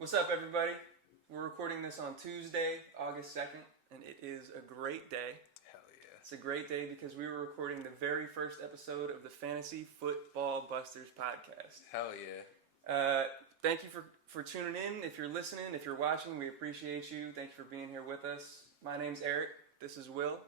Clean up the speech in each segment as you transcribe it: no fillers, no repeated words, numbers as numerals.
What's up, everybody? We're recording this on Tuesday, August 2nd, and it is a great day. Hell yeah. It's a great day because we were recording the very first episode of the Fantasy Football Busters podcast. Hell yeah. Thank you for tuning in. If you're listening, if you're watching, we appreciate you. Thank you for being here with us. My name's Eric. This is Will.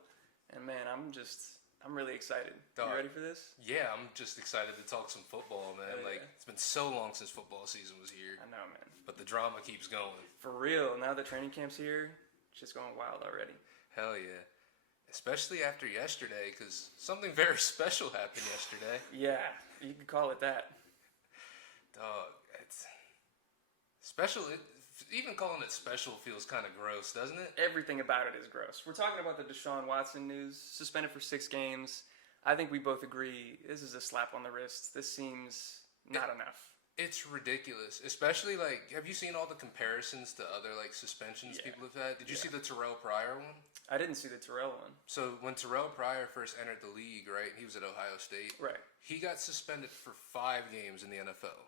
And man, I'm really excited. Dog. You ready for this? Yeah, I'm just excited to talk some football, man. Yeah. Like, it's been so long since football season was here. I know, man. But the drama keeps going. For real. Now that training camp's here, it's just going wild already. Hell yeah. Especially after yesterday, because something very special happened yesterday. Yeah, you could call it that. Dog, it's special. Even calling it special feels kind of gross, doesn't it? Everything about it is gross. We're talking about the Deshaun Watson news, suspended for 6 games. I think we both agree this is a slap on the wrist. This seems not enough. It's ridiculous. Especially, like, have you seen all the comparisons to other, like, suspensions people have had? Did you see the Terrell Pryor one? I didn't see the Terrell one. So, when Terrell Pryor first entered the league, right, he was at Ohio State. Right. He got suspended for 5 games in the NFL.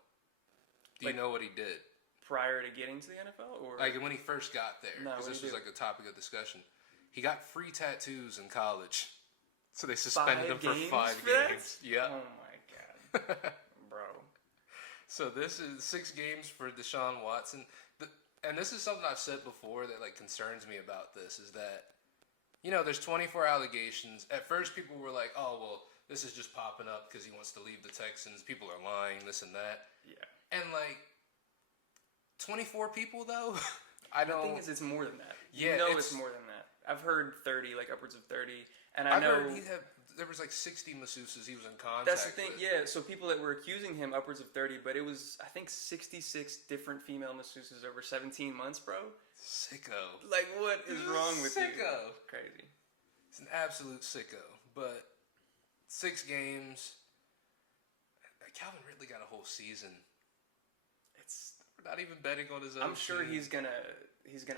Do you know what he did? Prior to getting to the NFL? Or Like, when he first got there. No, Because what this did he was, do? like, a topic of discussion. He got free tattoos in college. So, they suspended him for 5 games. Yeah. Oh, my God. Bro. So this is 6 games for Deshaun Watson. And this is something I've said before that like concerns me about this is that, you know, there's 24 allegations. At first people were like, oh, well, this is just popping up because he wants to leave the Texans. People are lying, this and that. Yeah. And like 24 people though? The thing is, it's more than that. Yeah, it's more than that. I've heard 30, like upwards of 30. And I I've know... heard there was like 60 masseuses he was in contact That's the thing, with. yeah. So people that were accusing him upwards of 30, but it was, I think, 66 different female masseuses over 17 months, bro. Sicko. Like, what is wrong with you? Sicko. Crazy. It's an absolute sicko. But 6 games. Calvin Ridley got a whole season. We're not even betting on his own. I'm sure team. he's gonna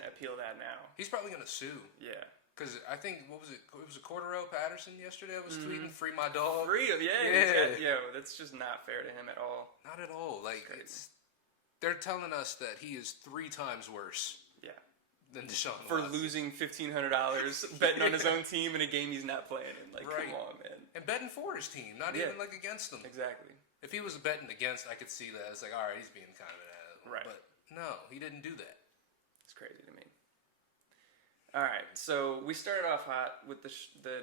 appeal that now. He's probably gonna sue. Yeah. Because I think, what was it? It was a Cordero Patterson yesterday. I was tweeting, "Free my dog." Yeah. That's just not fair to him at all. Not at all. Like they're telling us that he is 3 times worse. Yeah. Than Deshaun for Watson. losing $1,500 betting on his own team in a game he's not playing in. Like, right. Come on, man. And betting for his team, not even like against them. Exactly. If he was betting against, I could see that. It's like, all right, he's being kind of an asshole. Right. But no, he didn't do that. It's crazy to me. All right, so we started off hot with the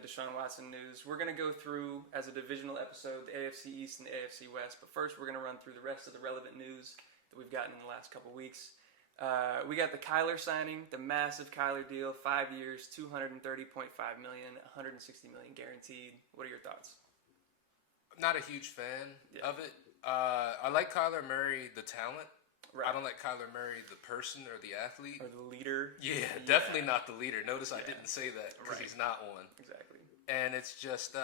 Deshaun Watson news. We're going to go through, as a divisional episode, the AFC East and the AFC West. But first, we're going to run through the rest of the relevant news that we've gotten in the last couple weeks. We got the Kyler signing, the massive Kyler deal, 5 years, $230.5 million, $160 million guaranteed. What are your thoughts? Not a huge fan of it. I like Kyler Murray, the talent. Right. I don't like Kyler Murray, the person or the athlete. Or the leader. Yeah, definitely not the leader. Notice I didn't say that because he's not one. Exactly. And it's just,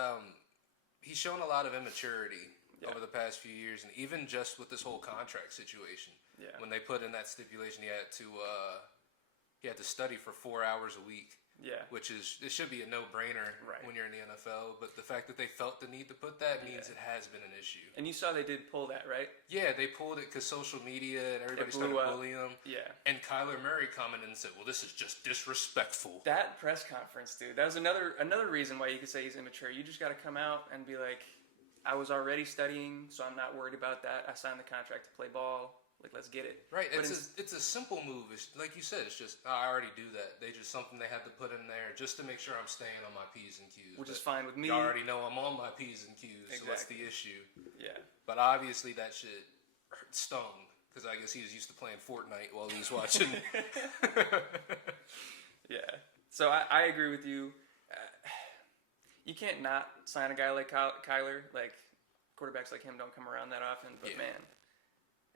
he's shown a lot of immaturity over the past few years. And even just with this whole contract situation. Yeah. When they put in that stipulation, he had to study for 4 hours a week. Yeah. Which it should be a no-brainer when you're in the NFL. But the fact that they felt the need to put that means it has been an issue. And you saw they did pull that, right? Yeah, they pulled it because social media and everybody started bullying him. Yeah. And Kyler Murray commented and said, well, this is just disrespectful. That press conference, dude, that was another reason why you could say he's immature. You just got to come out and be like, I was already studying, so I'm not worried about that. I signed the contract to play ball. Like, let's get it. Right. It's a simple move. It's, like you said, it's just, I already do that. They just something they had to put in there just to make sure I'm staying on my P's and Q's. Which is fine with me. You already know I'm on my P's and Q's, so what's the issue? Yeah. But obviously that shit stung, because I guess he was used to playing Fortnite while he was watching. Yeah. So I agree with you. You can't not sign a guy like Kyler. Like, quarterbacks like him don't come around that often, but man.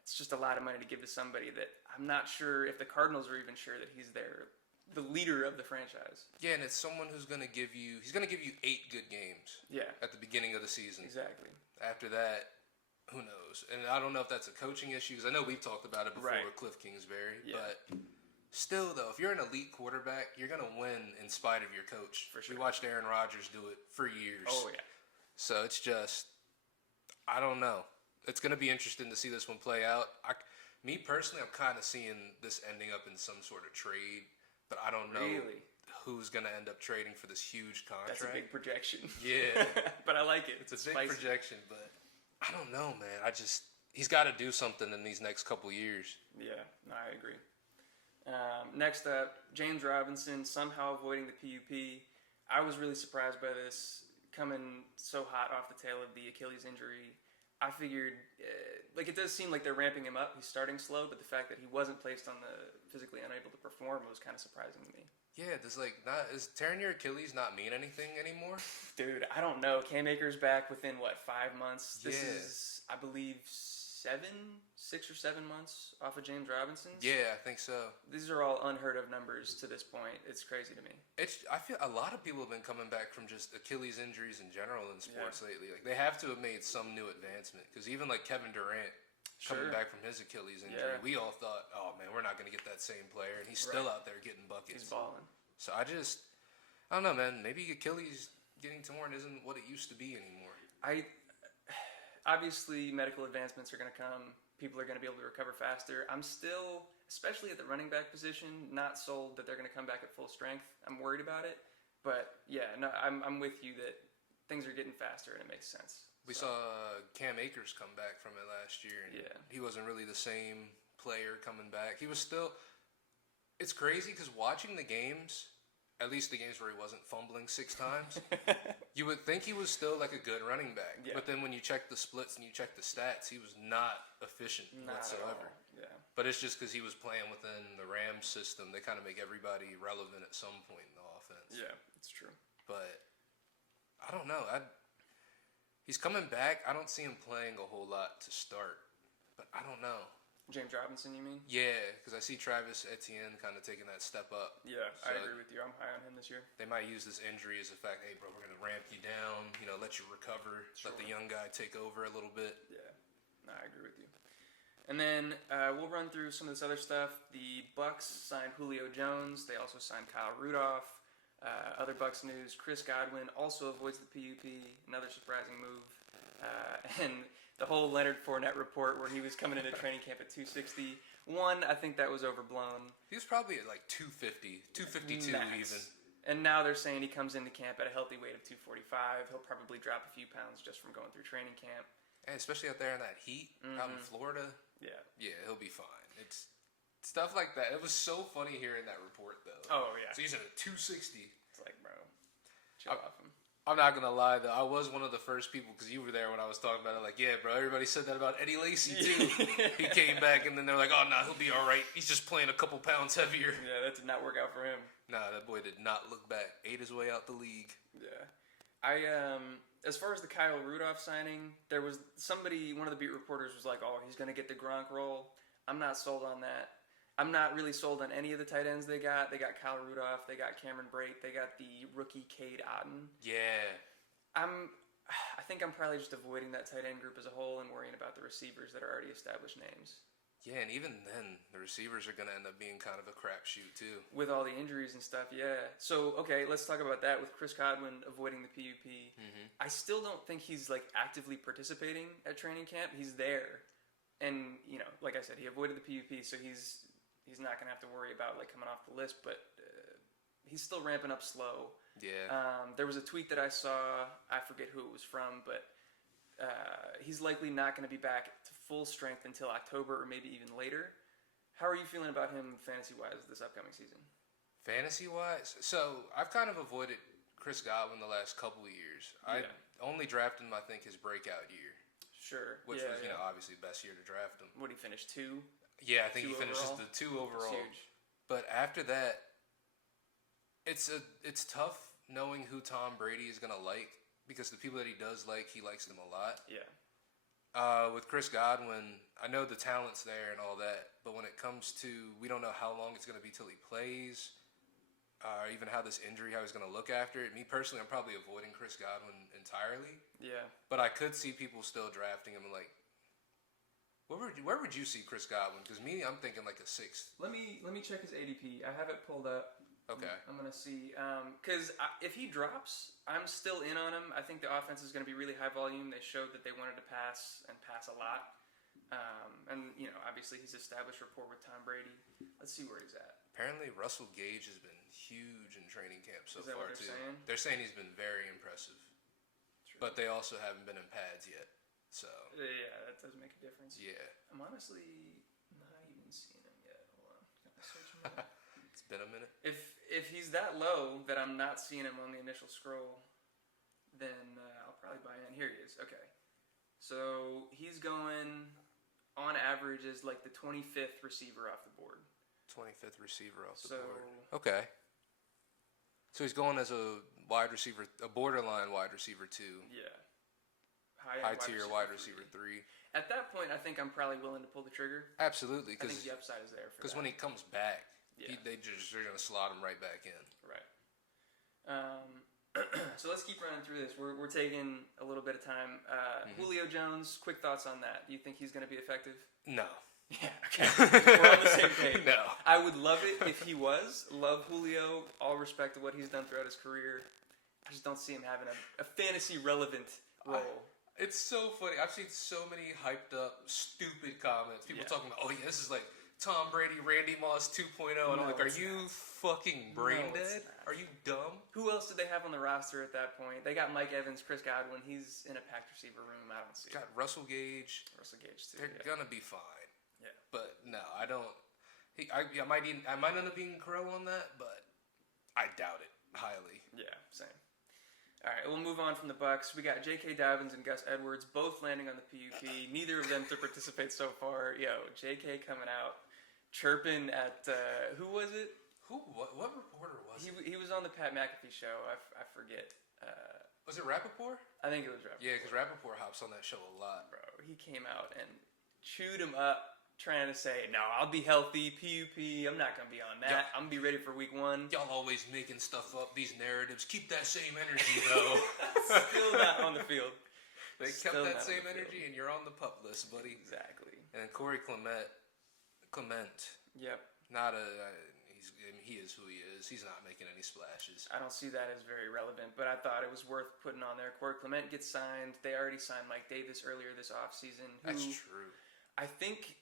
It's just a lot of money to give to somebody that I'm not sure if the Cardinals are even sure that he's the leader of the franchise. Yeah, and it's someone who's going to give you 8 good games. Yeah. At the beginning of the season. Exactly. After that, who knows? And I don't know if that's a coaching issue, because I know we've talked about it before with Cliff Kingsbury. Yeah. But still, though, if you're an elite quarterback, you're going to win in spite of your coach. For sure. We watched Aaron Rodgers do it for years. Oh, yeah. So it's just, I don't know. It's going to be interesting to see this one play out. Me personally, I'm kind of seeing this ending up in some sort of trade, but I don't know who's going to end up trading for this huge contract. That's a big projection. Yeah. But I like it. It's a big projection, but I don't know, man. He's got to do something in these next couple years. Yeah, no, I agree. Next up, James Robinson somehow avoiding the PUP. I was really surprised by this, coming so hot off the tail of the Achilles injury. I figured, it does seem like they're ramping him up. He's starting slow, but the fact that he wasn't placed on the physically unable to perform was kind of surprising to me. Yeah, is tearing your Achilles not mean anything anymore? Dude, I don't know. Cam Akers back within 5 months? This is, I believe, 6 or 7 months off of James Robinson's. Yeah, I think so. These are all unheard of numbers to this point. It's crazy to me. I feel a lot of people have been coming back from just Achilles injuries in general in sports lately. Like, they have to have made some new advancement, because even like Kevin Durant coming back from his Achilles injury, we all thought, oh man, we're not going to get that same player, and he's still out there getting buckets. He's balling. So I don't know, man. Maybe Achilles getting torn isn't what it used to be anymore. Obviously, medical advancements are going to come. People are going to be able to recover faster. I'm still, especially at the running back position, not sold that they're going to come back at full strength. I'm worried about it. But, yeah, no, I'm with you that things are getting faster, and it makes sense. We saw Cam Akers come back from it last year, and he wasn't really the same player coming back. He was still... It's crazy, because watching the games, at least the games where he wasn't fumbling 6 times, you would think he was still like a good running back. Yeah. But then when you check the splits and you check the stats, he was not efficient whatsoever. Yeah. But it's just because he was playing within the Rams system. They kind of make everybody relevant at some point in the offense. Yeah, it's true. But I don't know. He's coming back. I don't see him playing a whole lot to start. But I don't know. James Robinson, you mean? Yeah, because I see Travis Etienne kind of taking that step up. Yeah, so I agree with you. I'm high on him this year. They might use this injury as a fact, hey, bro, we're going to ramp you down, let you recover, let the young guy take over a little bit. Yeah, no, I agree with you. And then we'll run through some of this other stuff. The Bucs signed Julio Jones. They also signed Kyle Rudolph. Other Bucs news, Chris Godwin also avoids the PUP. Another surprising move. And the whole Leonard Fournette report where he was coming into training camp at 260. I think that was overblown. He was probably at 250, 252 max. Even. And now they're saying he comes into camp at a healthy weight of 245. He'll probably drop a few pounds just from going through training camp. And especially out there in that heat, out in Florida. Yeah. Yeah, he'll be fine. It's stuff like that. It was so funny hearing that report, though. Oh, yeah. So he's at a 260. It's like, bro, chill off him. I'm not going to lie, though. I was one of the first people, because you were there when I was talking about it. Like, yeah, bro, everybody said that about Eddie Lacy, too. He came back, and then they're like, oh, no, he'll be all right. He's just playing a couple pounds heavier. Yeah, that did not work out for him. Nah, that boy did not look back. Ate his way out the league. Yeah. As far as the Kyle Rudolph signing, there was one of the beat reporters was like, oh, he's going to get the Gronk role. I'm not sold on that. I'm not really sold on any of the tight ends they got. They got Kyle Rudolph. They got Cameron Brate. They got the rookie Cade Otton. Yeah. I think I'm probably just avoiding that tight end group as a whole and worrying about the receivers that are already established names. Yeah, and even then, the receivers are going to end up being kind of a crapshoot, too. With all the injuries and stuff, yeah. So, okay, let's talk about that with Chris Godwin avoiding the PUP. Mm-hmm. I still don't think he's, actively participating at training camp. He's there. And, like I said, he avoided the PUP, so he's not going to have to worry about, coming off the list. But he's still ramping up slow. Yeah. There was a tweet that I saw. I forget who it was from, but he's likely not going to be back to full strength until October or maybe even later. How are you feeling about him fantasy-wise this upcoming season? Fantasy-wise? So, I've kind of avoided Chris Godwin the last couple of years. Yeah. I only drafted him, I think, his breakout year. Sure. Which was, obviously the best year to draft him. What, he finished 2? Yeah, I think he finishes the 2 overall. That's huge. But after that, it's tough knowing who Tom Brady is going to like, because the people that he does like, he likes them a lot. Yeah. With Chris Godwin, I know the talent's there and all that, but when it comes to, we don't know how long it's going to be till he plays, or even how this injury, how he's going to look after it. Me personally, I'm probably avoiding Chris Godwin entirely. Yeah. But I could see people still drafting him, where would you see Chris Godwin? Because I'm thinking a 6th. Let me check his ADP. I have it pulled up. Okay. I'm going to see. Because if he drops, I'm still in on him. I think the offense is going to be really high volume. They showed that they wanted to pass and pass a lot. And, obviously he's established rapport with Tom Brady. Let's see where he's at. Apparently Russell Gage has been huge in training camp so far, too. Saying? They're saying he's been very impressive. True. But they also haven't been in pads yet. So yeah, that does make a difference. Yeah. I'm honestly not even seeing him yet. Hold on. Can I search him out? It's been a minute. If he's that low that I'm not seeing him on the initial scroll, then I'll probably buy in. Here he is. Okay. So he's going on average as like the 25th receiver off the board. 25th receiver off the board. Okay. So he's going as a wide receiver, a borderline wide receiver 2. Yeah. High tier wide receiver 3. At that point, I think I'm probably willing to pull the trigger. Absolutely. I think the upside is there. Because when he comes back, they're going to slot him right back in. Right. So let's keep running through this. We're taking a little bit of time. Julio Jones, quick thoughts on that. Do you think he's going to be effective? No. Yeah, okay. We're on the same page. No. I would love it if he was. Love Julio. All respect to what he's done throughout his career. I just don't see him having a fantasy-relevant role. It's so funny. I've seen so many hyped up, stupid comments. People talking about, this is like Tom Brady, Randy Moss 2.0. And I'm like, are you fucking brain dead? Are you dumb? Who else did they have on the roster at that point? They got Mike Evans, Chris Godwin. He's in a packed receiver room. I don't see it. Got Russell Gage. Russell Gage, too. They're going to be fine. Yeah. But no, I don't. I might end up being Crow on that, but I doubt it highly. Yeah, same. All right, we'll move on from the Bucs. We got J.K. Dobbins and Gus Edwards both landing on the PUP. Neither of them to participate so far. J.K. coming out, chirping at who was it? What reporter was it? He was on the Pat McAfee show. I forget. Was it Rappaport? I think it was Rappaport. Yeah, because Rappaport hops on that show a lot. Bro, he came out and chewed him up, trying to say, no, I'll be healthy, PUP, I'm not going to be on that. I'm going to be ready for week 1. Y'all always making stuff up, these narratives. Keep that same energy, though. Still not on the field. They kept that same energy, and you're on the pup list, buddy. Exactly. And Corey Clement. Yep. Not a... he is who he is. He's not making any splashes. I don't see that as very relevant, but I thought it was worth putting on there. Corey Clement gets signed. They already signed Mike Davis earlier this offseason. That's true. I think...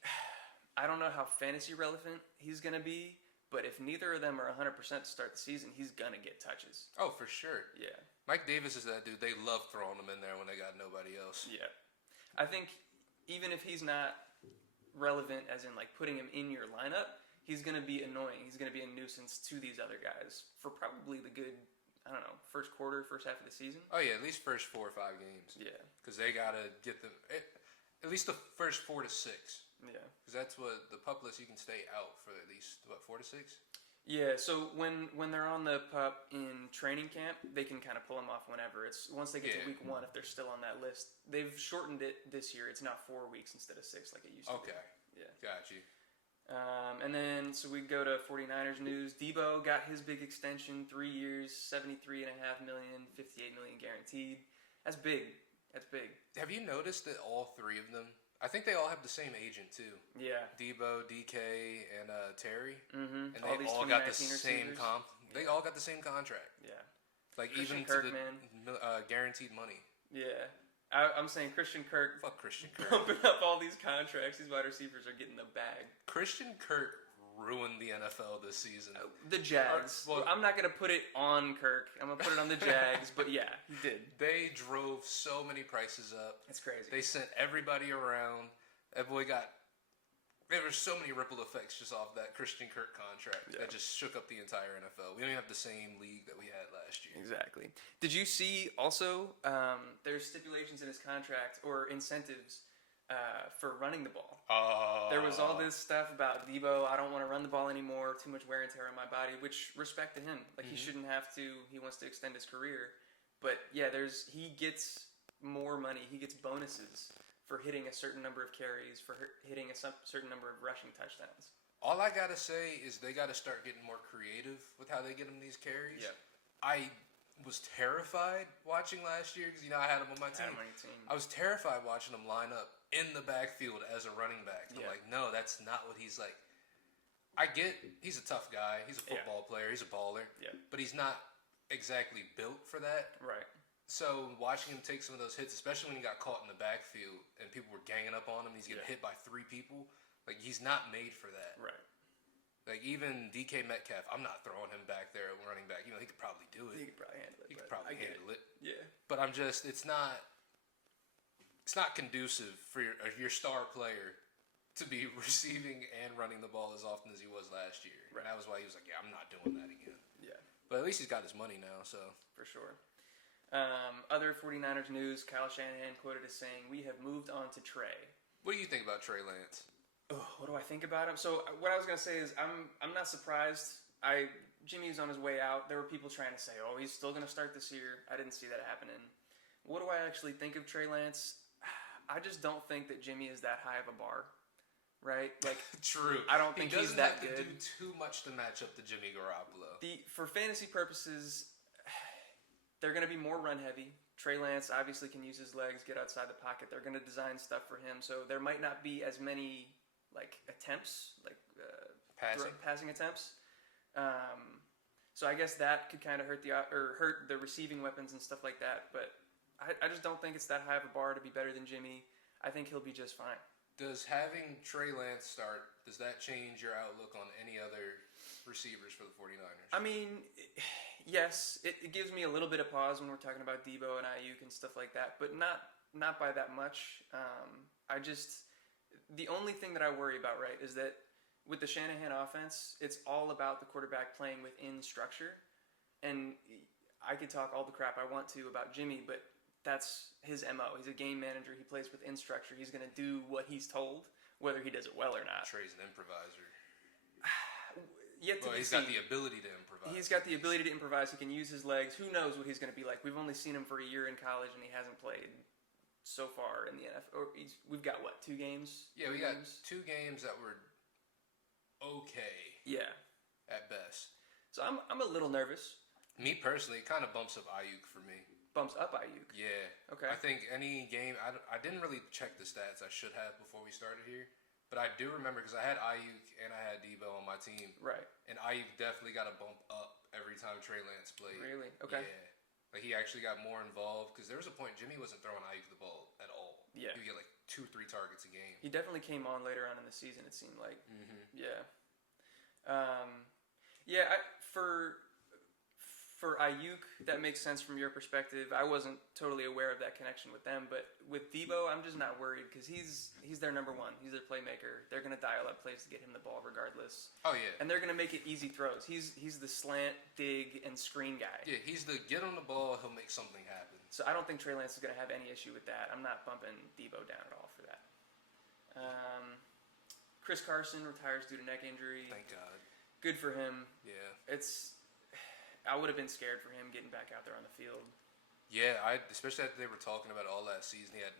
I don't know how fantasy relevant he's going to be, but if neither of them are 100% to start the season, he's going to get touches. Oh, for sure. Yeah. Mike Davis is that dude. They love throwing him in there when they got nobody else. Yeah. I think even if he's not relevant as in like putting him in your lineup, he's going to be annoying. He's going to be a nuisance to these other guys for probably the good, I don't know, first half of the season. Oh, yeah, at least first 4 or 5 games. Yeah. Because they got to get them, at least the first 4 to 6. Yeah. Because that's what the pup list, you can stay out for at least, 4 to 6? Yeah, so when they're on the pup in training camp, they can kind of pull them off whenever. It's once they get to week 1, if they're still on that list. They've shortened it this year. It's now 4 weeks instead of 6 like it used to be. Okay. Yeah. Got you. And then, so we go to 49ers news. Debo got his big extension, 3 years, $73.5 million, $58 million guaranteed. That's big. That's big. Have you noticed that all 3 of them, I think they all have the same agent too. Yeah. Debo, DK, and Terry. Mm-hmm. And they all got the same They all got the same contract. Yeah. Like Christian even Kirk, to the guaranteed money. Yeah. I'm saying Christian Kirk. Fuck Christian Kirk. Pumping up all these contracts. These wide receivers are getting the bag. Christian Kirk ruined the NFL this season. The Jags. Well, I'm not going to put it on Kirk. I'm going to put it on the Jags. But yeah, he did. They drove so many prices up. It's crazy. They sent everybody around. That boy got... There were so many ripple effects just off that Christian Kirk contract that just shook up the entire NFL. We don't even have the same league that we had last year. Exactly. Did you see also there's stipulations in his contract or incentives for running the ball? There was all this stuff about Debo, I don't want to run the ball anymore, too much wear and tear on my body, which respect to him. Like he shouldn't have to, he wants to extend his career. But yeah, he gets more money, he gets bonuses for hitting a certain number of carries, for hitting a certain number of rushing touchdowns. All I gotta say is they gotta start getting more creative with how they get him these carries. Yeah. I was terrified watching last year because I had him on my team. I was terrified watching him line up in the backfield as a running back. I'm like, no, that's not what he's like. I get he's a tough guy. He's a football player. He's a baller. Yeah. But he's not exactly built for that. Right. So watching him take some of those hits, especially when he got caught in the backfield and people were ganging up on him, he's getting hit by 3 people. Like, he's not made for that. Right. Like, even DK Metcalf, I'm not throwing him back there running back. You know, he could probably do it. He could probably handle it. He could probably handle it. Yeah. But I'm just, it's not conducive for your star player to be receiving and running the ball as often as he was last year. Right. And that was why he was like, yeah, I'm not doing that again. Yeah. But at least he's got his money now, so. For sure. Other 49ers news, Kyle Shanahan quoted as saying, "We have moved on to Trey." What do you think about Trey Lance? Oh, what do I think about him? So what I was going to say is I'm not surprised. Jimmy was on his way out. There were people trying to say, oh, he's still going to start this year. I didn't see that happening. What do I actually think of Trey Lance? I just don't think that Jimmy is that high of a bar. Right? Like, true. I don't think he's that good. He doesn't have to do too much to match up to Jimmy Garoppolo. For fantasy purposes, they're going to be more run heavy. Trey Lance obviously can use his legs, get outside the pocket. They're going to design stuff for him, so there might not be as many attempts, passing attempts. So I guess that could kind of hurt the receiving weapons and stuff like that. But I just don't think it's that high of a bar to be better than Jimmy. I think he'll be just fine. Does having Trey Lance start, does that change your outlook on any other receivers for the 49ers? I mean, yes, it gives me a little bit of pause when we're talking about Debo and Ayuk and stuff like that, but not by that much. The only thing that I worry about, right, is that with the Shanahan offense, it's all about the quarterback playing within structure. And I could talk all the crap I want to about Jimmy, but that's his MO. He's a game manager. He plays within structure. He's going to do what he's told, whether he does it well or not. Trey's an improviser. He's got the ability to improvise. He's got the ability to improvise. He can use his legs. Who knows what he's going to be like? We've only seen him for a year in college, and he hasn't played so far in the NFL. We've got, 2 games? Yeah, we got 2 games that were okay. Yeah. At best. So I'm a little nervous. Me personally, it kind of bumps up Ayuk for me. Bumps up Ayuk? Yeah. Okay. I think any game, I didn't really check the stats. I should have before we started here. But I do remember because I had Ayuk and I had Debo on my team. Right. And Ayuk definitely got a bump up every time Trey Lance played. Really? Okay. Yeah. Like, he actually got more involved because there was a point Jimmy wasn't throwing Ayuk the ball at all. Yeah. He would get 2-3 targets a game. He definitely came on later on in the season, it seemed like. Mm-hmm. Yeah. For Ayuk, that makes sense from your perspective. I wasn't totally aware of that connection with them, but with Debo, I'm just not worried because he's their number one. He's their playmaker. They're going to dial up plays to get him the ball regardless. Oh, yeah. And they're going to make it easy throws. He's the slant, dig, and screen guy. Yeah, he's the get on the ball, he'll make something happen. So I don't think Trey Lance is going to have any issue with that. I'm not bumping Debo down at all for that. Chris Carson retires due to neck injury. Thank God. Good for him. Yeah. I would have been scared for him getting back out there on the field. Yeah, especially after they were talking about all that season. He had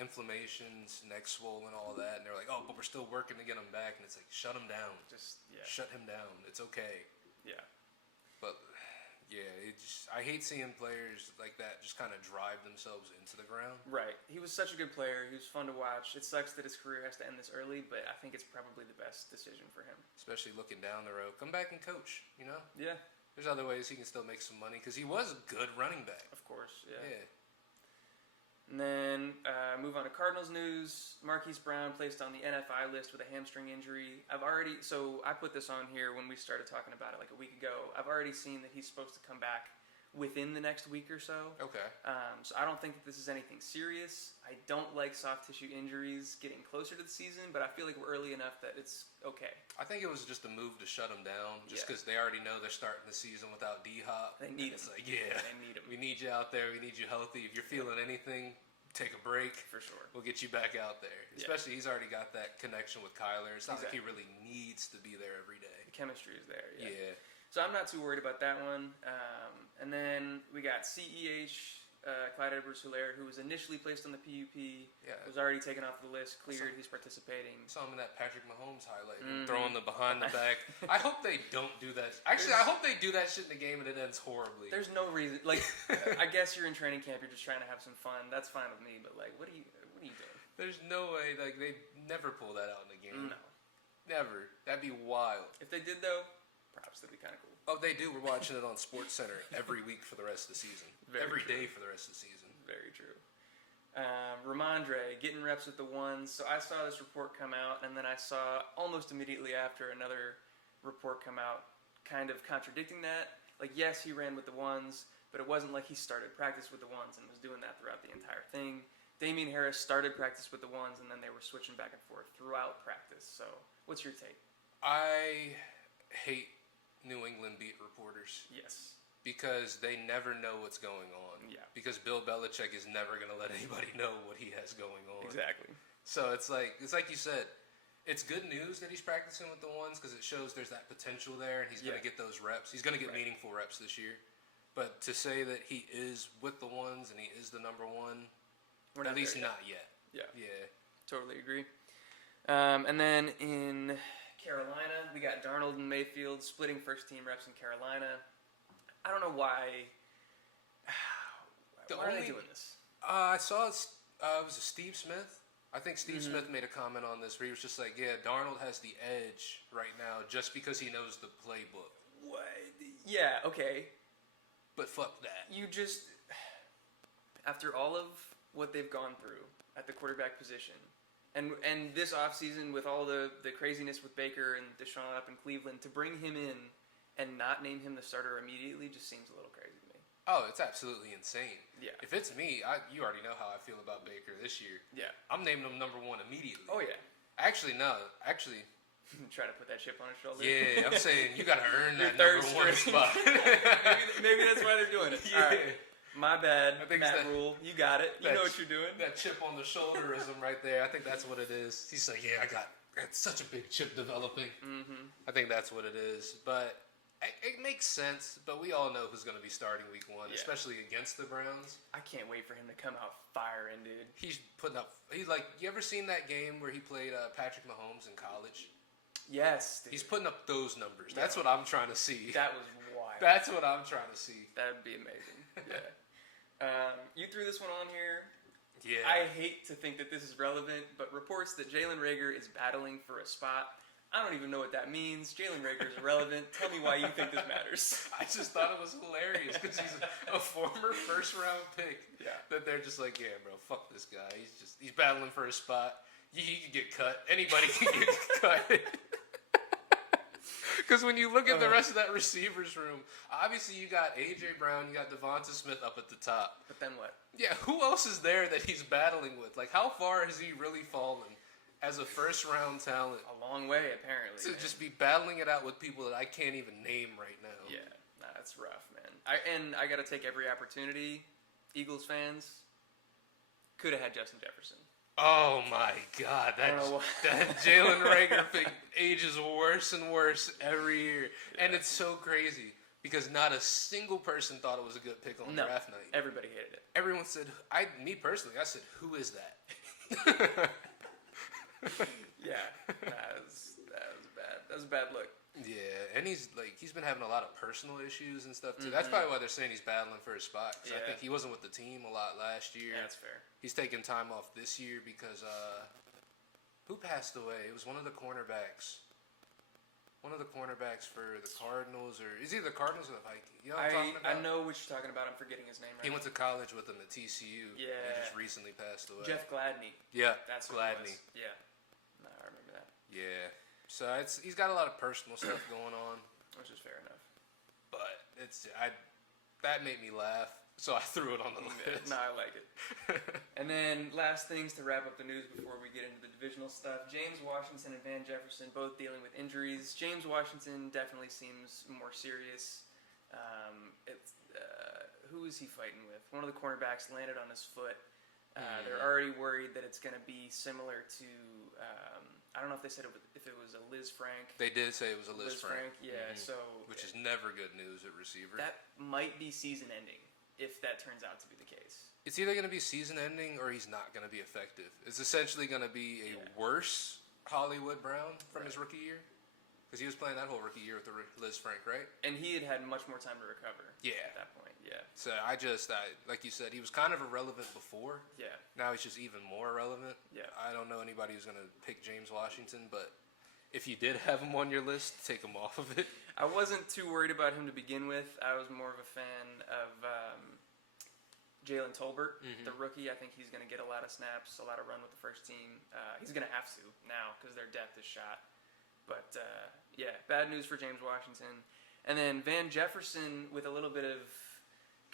inflammations, neck swollen, all that. And they're like, oh, but we're still working to get him back. And it's like, shut him down. Shut him down. It's okay. Yeah. But, yeah, I hate seeing players like that just kind of drive themselves into the ground. Right. He was such a good player. He was fun to watch. It sucks that his career has to end this early, but I think it's probably the best decision for him. Especially looking down the road. Come back and coach, you know? Yeah. There's other ways he can still make some money because he was a good running back. Of course, yeah. And then move on to Cardinals news. Marquise Brown placed on the NFI list with a hamstring injury. I put this on here when we started talking about it a week ago. I've already seen that he's supposed to come back within the next week or so. Okay. So I don't think that this is anything serious. I don't like soft tissue injuries getting closer to the season, but I feel like we're early enough that it's okay. I think it was just a move to shut him down, just because they already know they're starting the season without D-Hop. They need him. It's like, yeah, they need him. We need you out there. We need you healthy. If you're feeling anything, take a break. For sure. We'll get you back out there. Especially he's already got that connection with Kyler. It's not like he really needs to be there every day. The chemistry is there, yeah. So I'm not too worried about that one. And then we got CEH, Clyde Edwards-Helaire, who was initially placed on the PUP, was already taken off the list, cleared, he's participating. Saw him in that Patrick Mahomes highlight, throwing the behind the back. I hope they don't do that. Actually, I hope they do that shit in the game and it ends horribly. There's no reason. I guess you're in training camp, you're just trying to have some fun. That's fine with me, but what are you doing? There's no way, they never pull that out in the game. No. Never. That'd be wild. If they did, though, props. That'd be kind of cool. Oh, they do. We're watching it on SportsCenter every week for the rest of the season. Every day for the rest of the season. Very true. Ramondre getting reps with the ones. So I saw this report come out, and then I saw almost immediately after another report come out kind of contradicting that. Like, yes, he ran with the ones, but it wasn't like he started practice with the ones and was doing that throughout the entire thing. Damien Harris started practice with the ones, and then they were switching back and forth throughout practice. So what's your take? I hate New England beat reporters. Yes. Because they never know what's going on. Yeah. Because Bill Belichick is never going to let anybody know what he has going on. Exactly. So it's like you said, it's good news that he's practicing with the ones because it shows there's that potential there and he's going to get those reps. He's going to get meaningful reps this year. But to say that he is with the ones and he is the number one, at least not yet. Yeah. Yeah. Totally agree. And then in Carolina, we got Darnold and Mayfield splitting first team reps in Carolina. I don't know why. Why are they doing this? I saw it was Steve Smith. I think Steve Smith made a comment on this where he was just like, yeah, Darnold has the edge right now just because he knows the playbook. What? Yeah, okay. But fuck that. You just, after all of what they've gone through at the quarterback position, and this offseason with all the craziness with Baker and Deshaun up in Cleveland, to bring him in and not name him the starter immediately just seems a little crazy to me. Oh, it's absolutely insane. Yeah. If it's me, you already know how I feel about Baker this year. Yeah. I'm naming him number one immediately. Oh, yeah. Actually, no. Actually. Try to put that chip on his shoulder. Yeah, I'm saying you got to earn that third number one spot. maybe that's why they're doing it. Yeah. All right. My bad, I think Matt Rule. You got it. You know what you're doing. That chip on the shoulderism right there. I think that's what it is. He's like, yeah, I got such a big chip developing. Mm-hmm. I think that's what it is. But it makes sense. But we all know who's going to be starting week one, especially against the Browns. I can't wait for him to come out firing, dude. He's putting up. He's like, you ever seen that game where he played Patrick Mahomes in college? Yes, dude. He's putting up those numbers. Yeah. That's what I'm trying to see. That was wild. That's what I'm trying to see. That would be amazing. Yeah. You threw this one on here. Yeah. I hate to think that this is relevant, but reports that Jalen Reagor is battling for a spot. I don't even know what that means. Jalen Reagor is irrelevant. Tell me why you think this matters. I just thought it was hilarious because he's a former first-round pick. Yeah. That they're just like, yeah, bro, fuck this guy. He's battling for a spot. He could get cut. Anybody can get cut. Because when you look at the rest of that receivers room, obviously you got A.J. Brown, you got Devonta Smith up at the top. But then what? Yeah, who else is there that he's battling with? Like, how far has he really fallen as a first-round talent? A long way, apparently. To just be battling it out with people that I can't even name right now. Yeah, that's rough, man. I got to take every opportunity. Eagles fans could have had Justin Jefferson. Oh my God, that Jalen Reagor pick ages worse and worse every year, and it's so crazy because not a single person thought it was a good pick on draft night. Everybody hated it. Everyone said, me personally, I said, who is that? Yeah, that was bad. That was a bad look. Yeah, and he's been having a lot of personal issues and stuff too. That's probably why they're saying he's battling for his spot. Because I think he wasn't with the team a lot last year. Yeah, that's fair. He's taking time off this year because who passed away? It was one of the cornerbacks. One of the cornerbacks for the Cardinals, or is either the Cardinals or the Vikings? You know what I'm talking about? I know what you're talking about. I'm forgetting his name right He now. went to college with him at TCU. Yeah. And he just recently passed away. Jeff Gladney. Yeah, That's Gladney. Yeah. No, I remember that. Yeah. So he's got a lot of personal stuff going on. Which is fair enough. But that made me laugh. So I threw it on the list. No, I like it. And then last things to wrap up the news before we get into the divisional stuff. James Washington and Van Jefferson both dealing with injuries. James Washington definitely seems more serious. Who is he fighting with? One of the cornerbacks landed on his foot. They're already worried that it's going to be similar to, I don't know if they said if it was a Liz Frank. They did say it was a Liz Frank. Yeah. So which is never good news at receiver. That might be season ending if that turns out to be the case. It's either going to be season ending or he's not going to be effective. It's essentially going to be a worse Hollywood Brown from his rookie year. Because he was playing that whole rookie year with the Liz Frank, right? And he had much more time to recover. Yeah. At that point, yeah. So like you said, he was kind of irrelevant before. Yeah. Now he's just even more irrelevant. Yeah. I don't know anybody who's going to pick James Washington, but if you did have him on your list, take him off of it. I wasn't too worried about him to begin with. I was more of a fan of Jalen Tolbert, the rookie. I think he's going to get a lot of snaps, a lot of run with the first team. He's going to have to now because their depth is shot. But, yeah, bad news for James Washington. And then Van Jefferson with a little bit of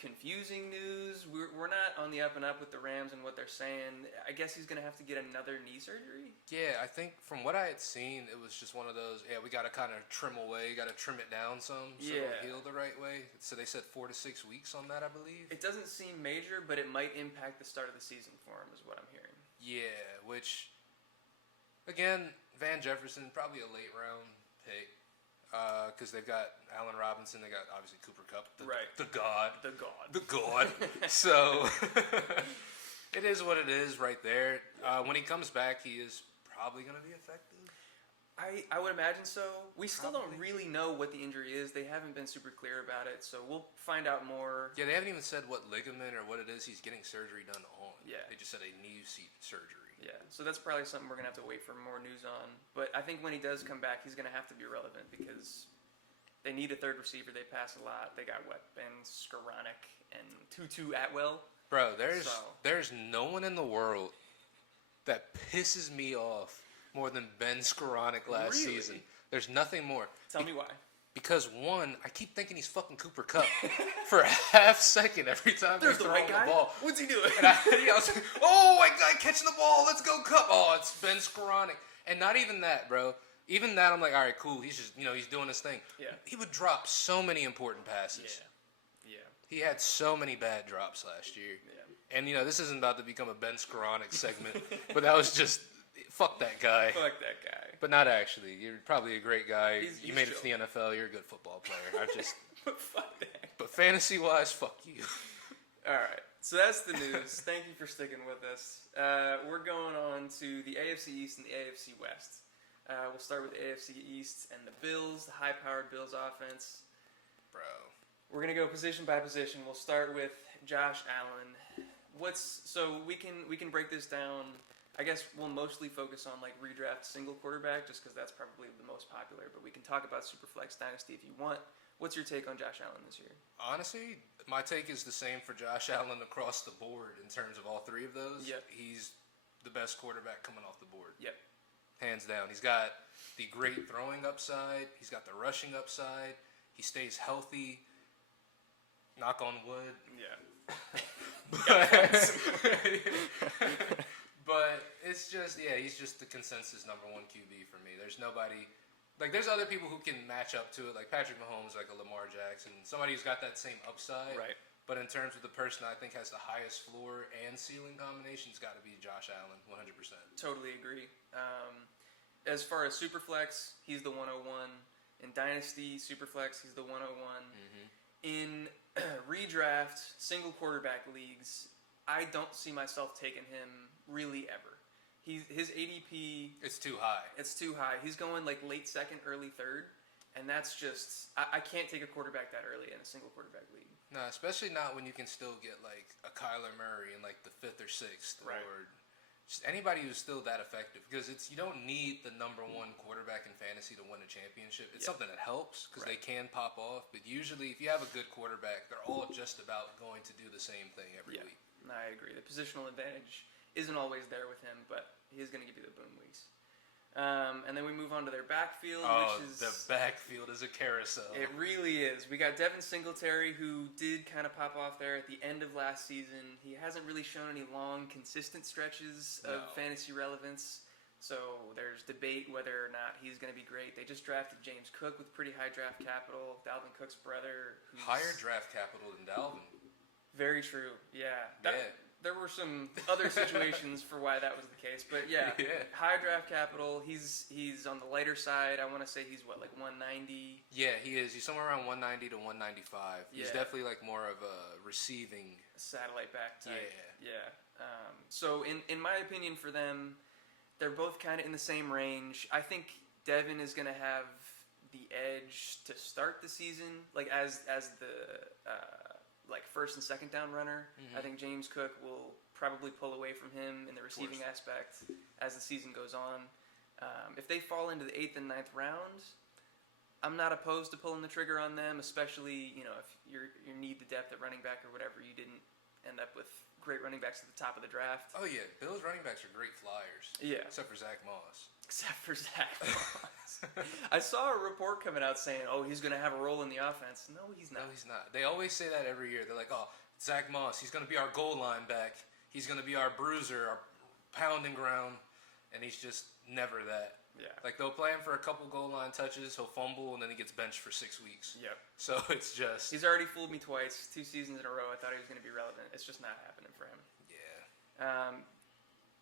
confusing news. We're not on the up and up with the Rams and what they're saying. I guess he's going to have to get another knee surgery. Yeah, I think from what I had seen, it was just one of those, we got to kind of trim away, got to trim it down some so it'll heal the right way. So they said 4 to 6 weeks on that, I believe. It doesn't seem major, but it might impact the start of the season for him is what I'm hearing. Yeah, which, again, Van Jefferson, probably a late round pick. Because they've got Allen Robinson, they got obviously Cooper Kupp, the God. So it is what it is right there. When he comes back, he is probably going to be effective. I would imagine so. We still don't really know what the injury is. They haven't been super clear about it, so we'll find out more. Yeah, they haven't even said what ligament or what it is he's getting surgery done on. Yeah. They just said a knee surgery. Yeah, so that's probably something we're going to have to wait for more news on. But I think when he does come back, he's going to have to be relevant because they need a third receiver. They pass a lot. They got, Ben Skoranek and Tutu Atwell. Bro, there's no one in the world that pisses me off more than Ben Skoranek last season. There's nothing more. Tell me why. Because, one, I keep thinking he's fucking Cooper Kupp for a half second every time they're throwing the ball. What's he doing? And I was like, oh, my God, catching the ball. Let's go, Kupp. Oh, it's Ben Skoranek. And not even that, bro. Even that, I'm like, all right, cool. He's just, he's doing his thing. Yeah. He would drop so many important passes. Yeah. He had so many bad drops last year. Yeah. And, this isn't about to become a Ben Skoranek segment, but that was just, fuck that guy. Fuck that guy. But not actually. You're probably a great guy. You made it to the NFL. You're a good football player. But fuck that. But fantasy-wise, fuck you. All right. So that's the news. Thank you for sticking with us. We're going on to the AFC East and the AFC West. We'll start with the AFC East and the Bills, the high-powered Bills offense. Bro. We're going to go position by position. We'll start with Josh Allen. So we can break this down. I guess we'll mostly focus on redraft single quarterback just because that's probably the most popular. But we can talk about Superflex Dynasty if you want. What's your take on Josh Allen this year? Honestly, my take is the same for Josh Allen across the board in terms of all three of those. Yep. He's the best quarterback coming off the board. Yep. Hands down. He's got the great throwing upside. He's got the rushing upside. He stays healthy. Knock on wood. Yeah. But it's just, he's just the consensus number one QB for me. There's nobody, there's other people who can match up to it, like Patrick Mahomes, like a Lamar Jackson, somebody who's got that same upside. Right. But in terms of the person I think has the highest floor and ceiling combination, it's got to be Josh Allen, 100%. Totally agree. As far as Superflex, he's the 101. In Dynasty, Superflex, he's the 101. Mm-hmm. In redraft, single quarterback leagues, I don't see myself taking him really ever. His ADP... It's too high. It's too high. He's going late second, early third, and that's just... I can't take a quarterback that early in a single quarterback league. No, especially not when you can still get a Kyler Murray in the 5th or 6th. Right. Or just anybody who's still that effective. Because you don't need the number one quarterback in fantasy to win a championship. It's something that helps because they can pop off. But usually if you have a good quarterback, they're all just about going to do the same thing every week. I agree. The positional advantage isn't always there with him, but he's going to give you the boom weeks. And then we move on to their backfield, which is... the backfield is a carousel. It really is. We got Devin Singletary, who did kind of pop off there at the end of last season. He hasn't really shown any long, consistent stretches of fantasy relevance, so there's debate whether or not he's going to be great. They just drafted James Cook with pretty high draft capital, Dalvin Cook's brother. Higher draft capital than Dalvin. Very true, yeah. There were some other situations for why that was the case, but high draft capital. He's on the lighter side. I want to say he's 190. Yeah, he is. He's somewhere around 190 to 195. He's definitely more of a receiving satellite back type. Yeah. So in my opinion, for them, they're both kind of in the same range. I think Devin is going to have the edge to start the season, as the first and second down runner. Mm-hmm. I think James Cook will probably pull away from him in the receiving aspect as the season goes on. If they fall into the 8th and 9th round, I'm not opposed to pulling the trigger on them, especially, if you need the depth at running back or whatever. You didn't end up with great running backs at the top of the draft. Oh, yeah. Bills running backs are great flyers. Yeah. Except for Zach Moss. I saw a report coming out saying, he's going to have a role in the offense. No, he's not. No, he's not. They always say that every year. They're like, Zach Moss, he's going to be our goal line back. He's going to be our bruiser, our pounding ground. And he's just never that. Yeah. Like, they'll play him for a couple goal line touches, he'll fumble, and then he gets benched for 6 weeks. Yep. So it's just... He's already fooled me twice, 2 seasons in a row. I thought he was going to be relevant. It's just not happening for him. Yeah.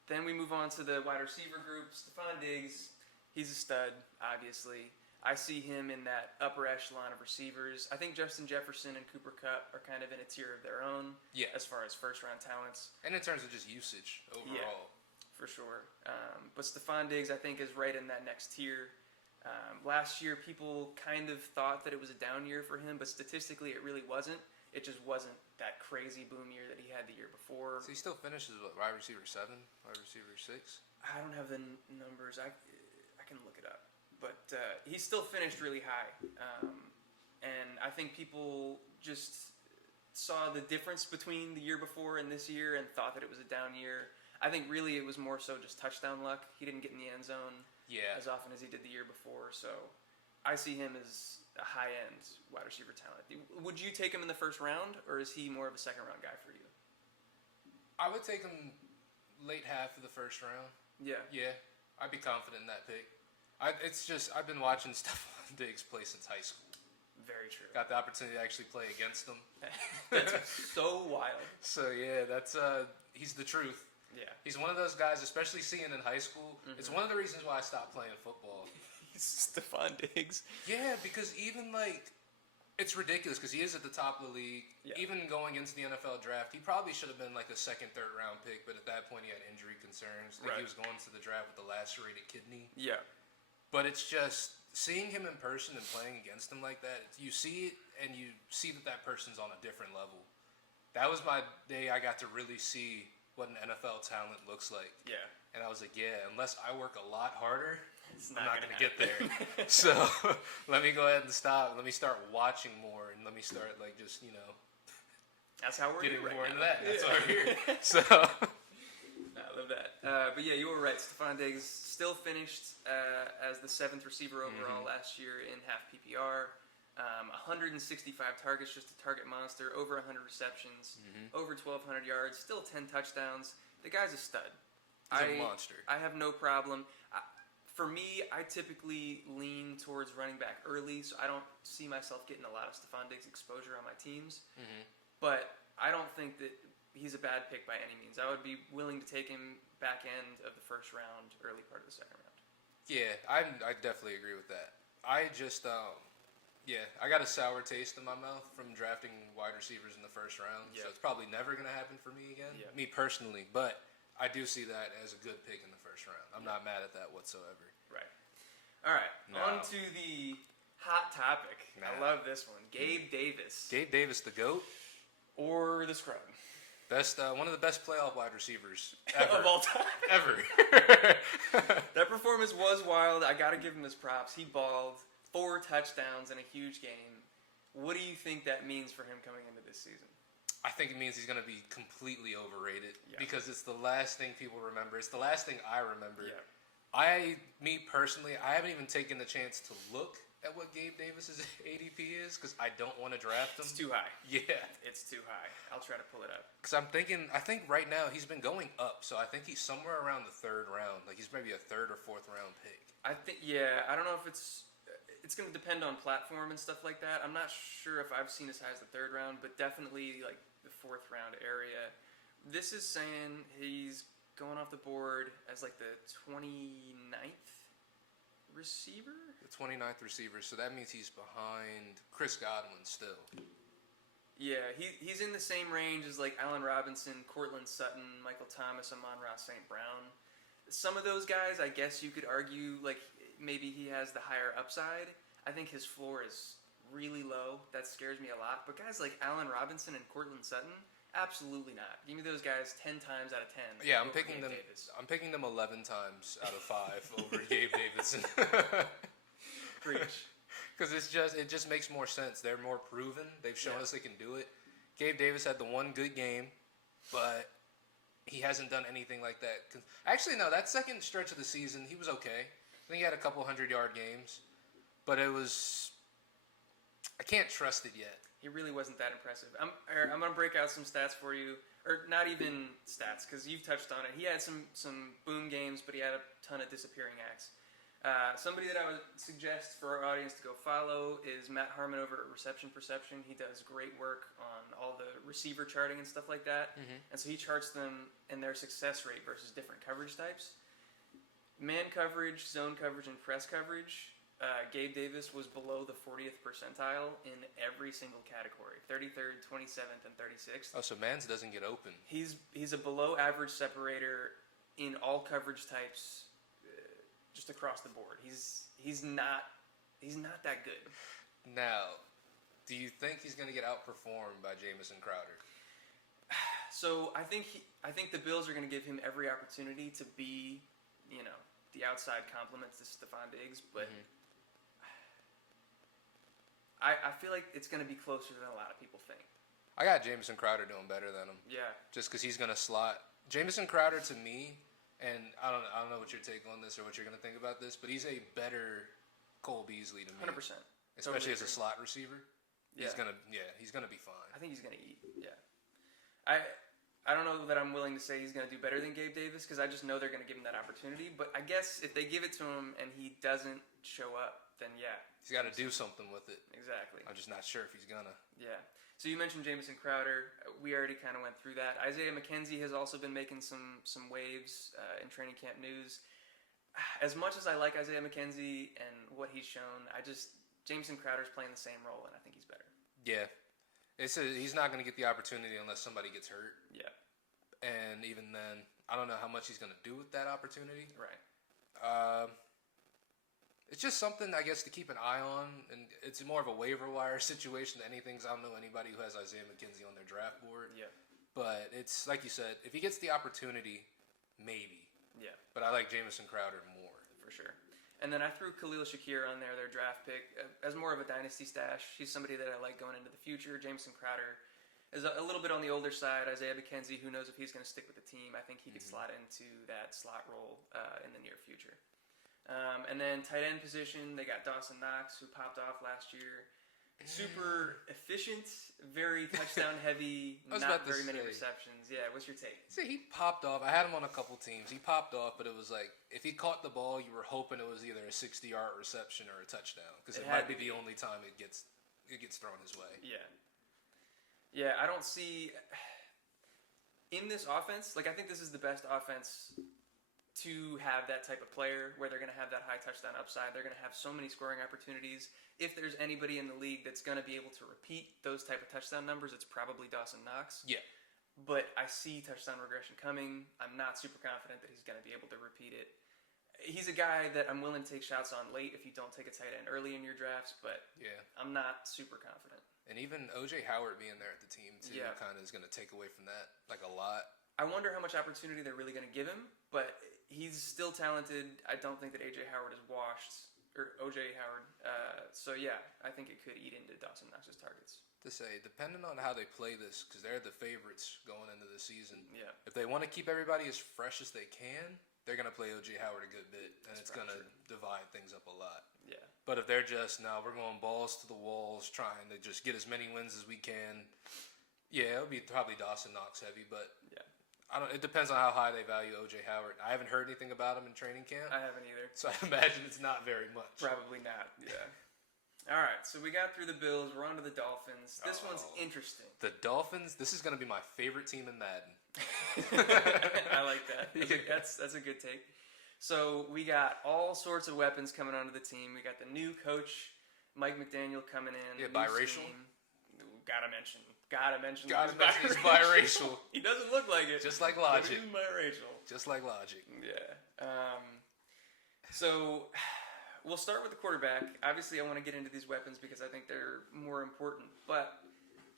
Then we move on to the wide receiver group. Stephon Diggs, he's a stud, obviously. I see him in that upper echelon of receivers. I think Justin Jefferson and Cooper Kupp are kind of in a tier of their own as far as first-round talents. And in terms of just usage overall. Yeah. For sure. But Stephon Diggs, I think, is right in that next tier. Last year, people kind of thought that it was a down year for him, but statistically, it really wasn't. It just wasn't that crazy boom year that he had the year before. So he still finishes with wide receiver 7, wide receiver 6? I don't have the numbers. I can look it up. But he still finished really high. And I think people just saw the difference between the year before and this year and thought that it was a down year. I think really it was more so just touchdown luck. He didn't get in the end zone as often as he did the year before. So I see him as a high-end wide receiver talent. Would you take him in the first round, or is he more of a second-round guy for you? I would take him late half of the first round. Yeah. Yeah, I'd be confident in that pick. I've been watching Stephon Diggs play since high school. Very true. Got the opportunity to actually play against him. That's so wild. So yeah, he's the truth. Yeah. He's one of those guys, especially seeing in high school. Mm-hmm. It's one of the reasons why I stopped playing football. Stephon Diggs. Yeah, because even it's ridiculous because he is at the top of the league. Yeah. Even going into the NFL draft, he probably should have been like a second, third round pick, but at that point he had injury concerns. He was going to the draft with a lacerated kidney. Yeah. But it's just seeing him in person and playing against him like that. You see it, and you see that person's on a different level. That was my day I got to really see what an NFL talent looks like. Yeah. And I was like, unless I work a lot harder, I'm not going to get there. So let me go ahead and stop. Let me start watching more, and let me start that's how we're getting right more now. into that. That's why we're here. So I love that. But yeah, you were right. Stephon Diggs still finished as the 7th receiver overall last year in half PPR. 165 targets, just a target monster. Over 100 receptions, over 1,200 yards, still 10 touchdowns. The guy's a stud. He's a monster. I have no problem. For me, I typically lean towards running back early, so I don't see myself getting a lot of Stephon Diggs exposure on my teams. But I don't think that he's a bad pick by any means. I would be willing to take him back end of the first round, early part of the second round. Yeah, I definitely agree with that. I just, I got a sour taste in my mouth from drafting wide receivers in the first round. Yeah. So it's probably never going to happen for me again, me personally. But I do see that as a good pick in the first round. I'm not mad at that whatsoever. Right. All right, on to the hot topic. I love this one. Gabe Davis. Gabe Davis, the GOAT? Or the scrub. One of the best playoff wide receivers ever. Of all time. Ever. That performance was wild. I got to give him his props. He balled 4 touchdowns in a huge game. What do you think that means for him coming into this season? I think it means he's going to be completely overrated because it's the last thing people remember. It's the last thing I remember. Yeah. Me personally, I haven't even taken the chance to look at what Gabe Davis's ADP is because I don't want to draft him. It's too high. Yeah. It's too high. I'll try to pull it up. Because I think right now he's been going up, so I think he's somewhere around the 3rd round. Like he's maybe a 3rd or 4th round pick. I don't know if it's going to depend on platform and stuff like that. I'm not sure if I've seen as high as the 3rd round, but definitely like the 4th round area. This is saying he's going off the board as like the 29th receiver? The 29th receiver, so that means he's behind Chris Godwin still. Yeah, he's in the same range as like Allen Robinson, Cortland Sutton, Michael Thomas, Amon-Ra St. Brown. Some of those guys, I guess you could argue like maybe he has the higher upside. I think his floor is really low. That scares me a lot. But guys like Allen Robinson and Cortland Sutton, Absolutely not. Give me those guys 10 times out of 10. Yeah, I'm picking them. Davis. I'm picking them 11 times out of 5 over Gabe Davis. Preach. Because it just makes more sense. They're more proven. They've shown us they can do it. Gabe Davis had the one good game, but he hasn't done anything like that. Actually, no, that second stretch of the season, he was okay. I think he had a couple 100-yard games, but it was. I can't trust it yet. He really wasn't that impressive. I'm going to break out some stats for you, or not even stats, because you've touched on it. He had some boom games, but he had a ton of disappearing acts. Somebody that I would suggest for our audience to go follow is Matt Harmon over at Reception Perception. He does great work on all the receiver charting and stuff like that. Mm-hmm. And so he charts them in their success rate versus different coverage types. Man coverage, zone coverage, and press coverage. Gabe Davis was below the 40th percentile in every single category. 33rd, 27th, and 36th. Oh, so Mans doesn't get open. He's a below average separator in all coverage types, just across the board. He's not that good. Now, do you think he's going to get outperformed by Jamison Crowder? So I think the Bills are going to give him every opportunity to be, the outside complement to Stephon Diggs, but. Mm-hmm. I feel like it's going to be closer than a lot of people think. I got Jamison Crowder doing better than him. Yeah. Just because he's going to slot. Jamison Crowder, to me, and I don't know what your take on this or what you're going to think about this, but he's a better Cole Beasley to me. 100%. Especially as a slot receiver. Yeah. He's going to be fine. I think he's going to eat. Yeah. I don't know that I'm willing to say he's going to do better than Gabe Davis because I just know they're going to give him that opportunity. But I guess if they give it to him and he doesn't show up, then yeah. He's got to do something with it. Exactly. I'm just not sure if he's going to. Yeah. So you mentioned Jamison Crowder. We already kind of went through that. Isaiah McKenzie has also been making some waves in training camp news. As much as I like Isaiah McKenzie and what he's shown, Jamison Crowder's playing the same role, and I think he's better. Yeah. He's not going to get the opportunity unless somebody gets hurt. Yeah. And even then, I don't know how much he's going to do with that opportunity. Right. It's just something, I guess, to keep an eye on, and it's more of a waiver wire situation than anything. I don't know anybody who has Isaiah McKenzie on their draft board. Yeah. But it's, like you said, if he gets the opportunity, maybe. Yeah. But I like Jamison Crowder more. For sure. And then I threw Khalil Shakir on there, their draft pick, as more of a dynasty stash. He's somebody that I like going into the future. Jamison Crowder is a little bit on the older side. Isaiah McKenzie, who knows if he's going to stick with the team. I think he could slot into that slot role in the near future. And then tight end position, they got Dawson Knox, who popped off last year. Super efficient, very touchdown heavy, not very many receptions. Yeah, what's your take? See, he popped off. I had him on a couple teams. He popped off, but it was like if he caught the ball, you were hoping it was either a 60-yard reception or a touchdown because it might be the only time it gets thrown his way. Yeah. Yeah, I don't see in this offense. Like, I think this is the best offense to have that type of player where they're going to have that high touchdown upside. They're going to have so many scoring opportunities. If there's anybody in the league that's going to be able to repeat those type of touchdown numbers, it's probably Dawson Knox. Yeah. But I see touchdown regression coming. I'm not super confident that he's going to be able to repeat it. He's a guy that I'm willing to take shots on late if you don't take a tight end early in your drafts, but yeah, I'm not super confident. And even O.J. Howard being there at the team, too, kind of is going to take away from that, like, a lot. I wonder how much opportunity they're really going to give him, but he's still talented. I don't think that O.J. Howard is washed. So, yeah, I think it could eat into Dawson Knox's targets. To say, depending on how they play this, because they're the favorites going into the season. Yeah. If they want to keep everybody as fresh as they can, they're going to play O.J. Howard a good bit, and it's going to divide things up a lot. Yeah. But if they're just, we're going balls to the walls, trying to just get as many wins as we can, yeah, it'll be probably Dawson Knox heavy, but yeah. It depends on how high they value O.J. Howard. I haven't heard anything about him in training camp. I haven't either. So I imagine it's not very much. Probably not, yeah. All right, so we got through the Bills. We're on to the Dolphins. This one's interesting. The Dolphins, this is going to be my favorite team in Madden. I like that. That's a good take. So we got all sorts of weapons coming onto the team. We got the new coach, Mike McDaniel, coming in. Yeah, biracial. Gotta mention he's biracial. He doesn't look like it. Just like Logic. He's biracial. Just like Logic. Yeah. So we'll start with the quarterback. Obviously, I want to get into these weapons because I think they're more important. But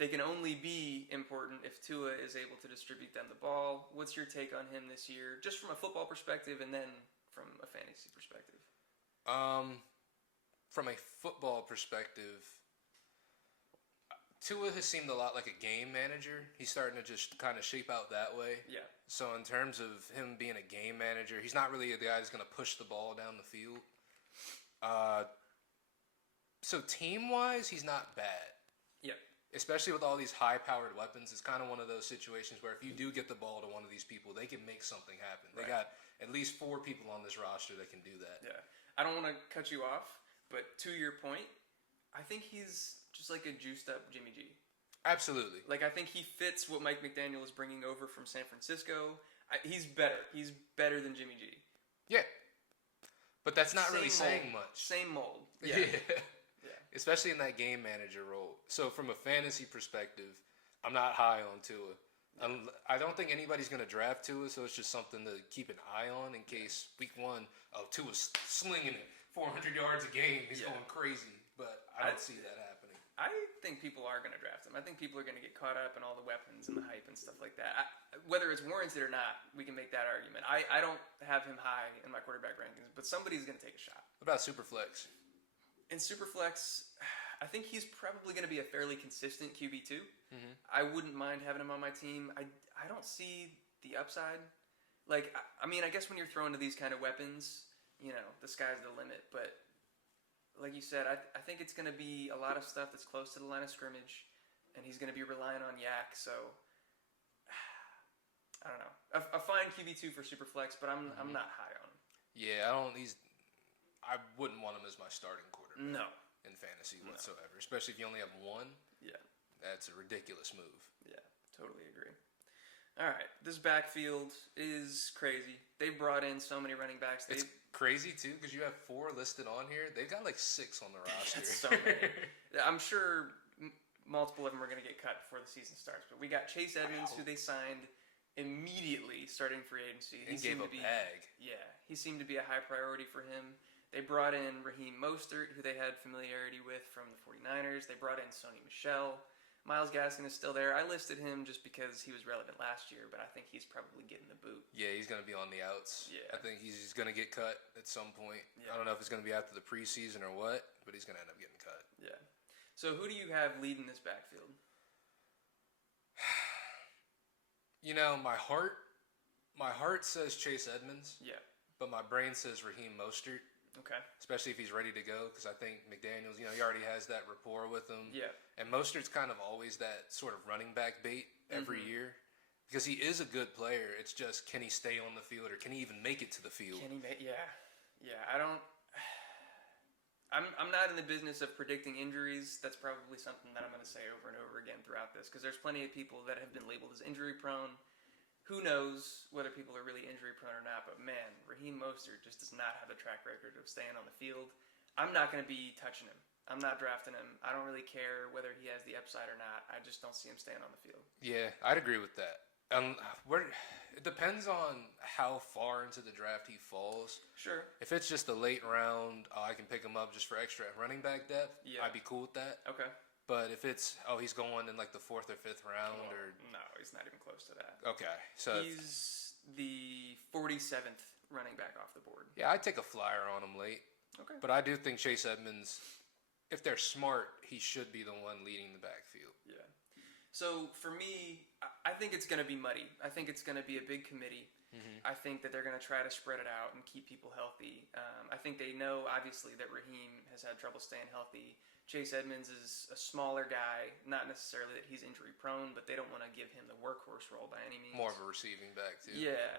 they can only be important if Tua is able to distribute them the ball. What's your take on him this year, just from a football perspective and then from a fantasy perspective? From a football perspective, Tua has seemed a lot like a game manager. He's starting to just kind of shape out that way. Yeah. So in terms of him being a game manager, he's not really the guy who's going to push the ball down the field. So team-wise, he's not bad. Yeah. Especially with all these high-powered weapons, it's kind of one of those situations where if you do get the ball to one of these people, they can make something happen. They got at least 4 people on this roster that can do that. Yeah. I don't want to cut you off, but to your point, I think he's just like a juiced-up Jimmy G. Absolutely. Like, I think he fits what Mike McDaniel is bringing over from San Francisco. He's better. He's better than Jimmy G. Yeah. But that's not really Same saying mold. much. Same mold. Yeah. Yeah. Especially in that game manager role. So from a fantasy perspective, I'm not high on Tua. I don't think anybody's going to draft Tua, so it's just something to keep an eye on in case week 1, Tua's slinging it 400 yards a game. He's going crazy. But I don't see that happening. I think people are going to draft him. I think people are going to get caught up in all the weapons and the hype and stuff like that. Whether it's warranted or not, we can make that argument. I don't have him high in my quarterback rankings, but somebody's going to take a shot. What about Superflex? In Superflex, I think he's probably going to be a fairly consistent QB2. Mm-hmm. I wouldn't mind having him on my team. I don't see the upside. Like, I mean, I guess when you're throwing to these kind of weapons, you know, the sky's the limit, but like you said, I think it's going to be a lot of stuff that's close to the line of scrimmage, and he's going to be relying on Yak. So I don't know. A fine QB2 for Superflex, but I'm not high on him. Yeah, I wouldn't want him as my starting quarterback. No. In fantasy whatsoever, especially if you only have one. Yeah. That's a ridiculous move. Yeah, totally agree. All right, this backfield is crazy. They've brought in so many running backs. It's crazy, too, because you have 4 listed on here. They've got like 6 on the roster. That's so many. I'm sure multiple of them are going to get cut before the season starts. But we got Chase Edmonds, who they signed immediately starting free agency. He gave a bag. Yeah, he seemed to be a high priority for him. They brought in Raheem Mostert, who they had familiarity with from the 49ers. They brought in Sony Michel. Myles Gaskin is still there. I listed him just because he was relevant last year, but I think he's probably getting the boot. Yeah, he's going to be on the outs. Yeah. I think he's going to get cut at some point. Yeah. I don't know if it's going to be after the preseason or what, but he's going to end up getting cut. Yeah. So who do you have leading this backfield? You know, my heart says Chase Edmonds. Yeah. But my brain says Raheem Mostert. Okay. Especially if he's ready to go, because I think McDaniels, you know, he already has that rapport with him. Yeah. And Mostert's kind of always that sort of running back bait every year, because he is a good player. It's just, can he stay on the field, or can he even make it to the field? Can he make? Yeah. I don't. I'm not in the business of predicting injuries. That's probably something that I'm going to say over and over again throughout this, because there's plenty of people that have been labeled as injury prone. Who knows whether people are really injury prone or not, but man, Raheem Mostert just does not have a track record of staying on the field. I'm not going to be touching him. I'm not drafting him. I don't really care whether he has the upside or not. I just don't see him staying on the field. Yeah, I'd agree with that. It depends on how far into the draft he falls. Sure. If it's just a late round, I can pick him up just for extra running back depth, I'd be cool with that. Okay. But if it's, he's going in like the 4th or 5th round, or no, he's not even close to that. Okay, so he's the 47th running back off the board. Yeah, I'd take a flyer on him late. Okay. But I do think Chase Edmonds, if they're smart, he should be the one leading the backfield. Yeah. So for me, I think it's going to be muddy. I think it's going to be a big committee. Mm-hmm. I think that they're going to try to spread it out and keep people healthy. I think they know, obviously, that Raheem has had trouble staying healthy. Chase Edmonds is a smaller guy, not necessarily that he's injury prone, but they don't want to give him the workhorse role by any means. More of a receiving back, too. Yeah.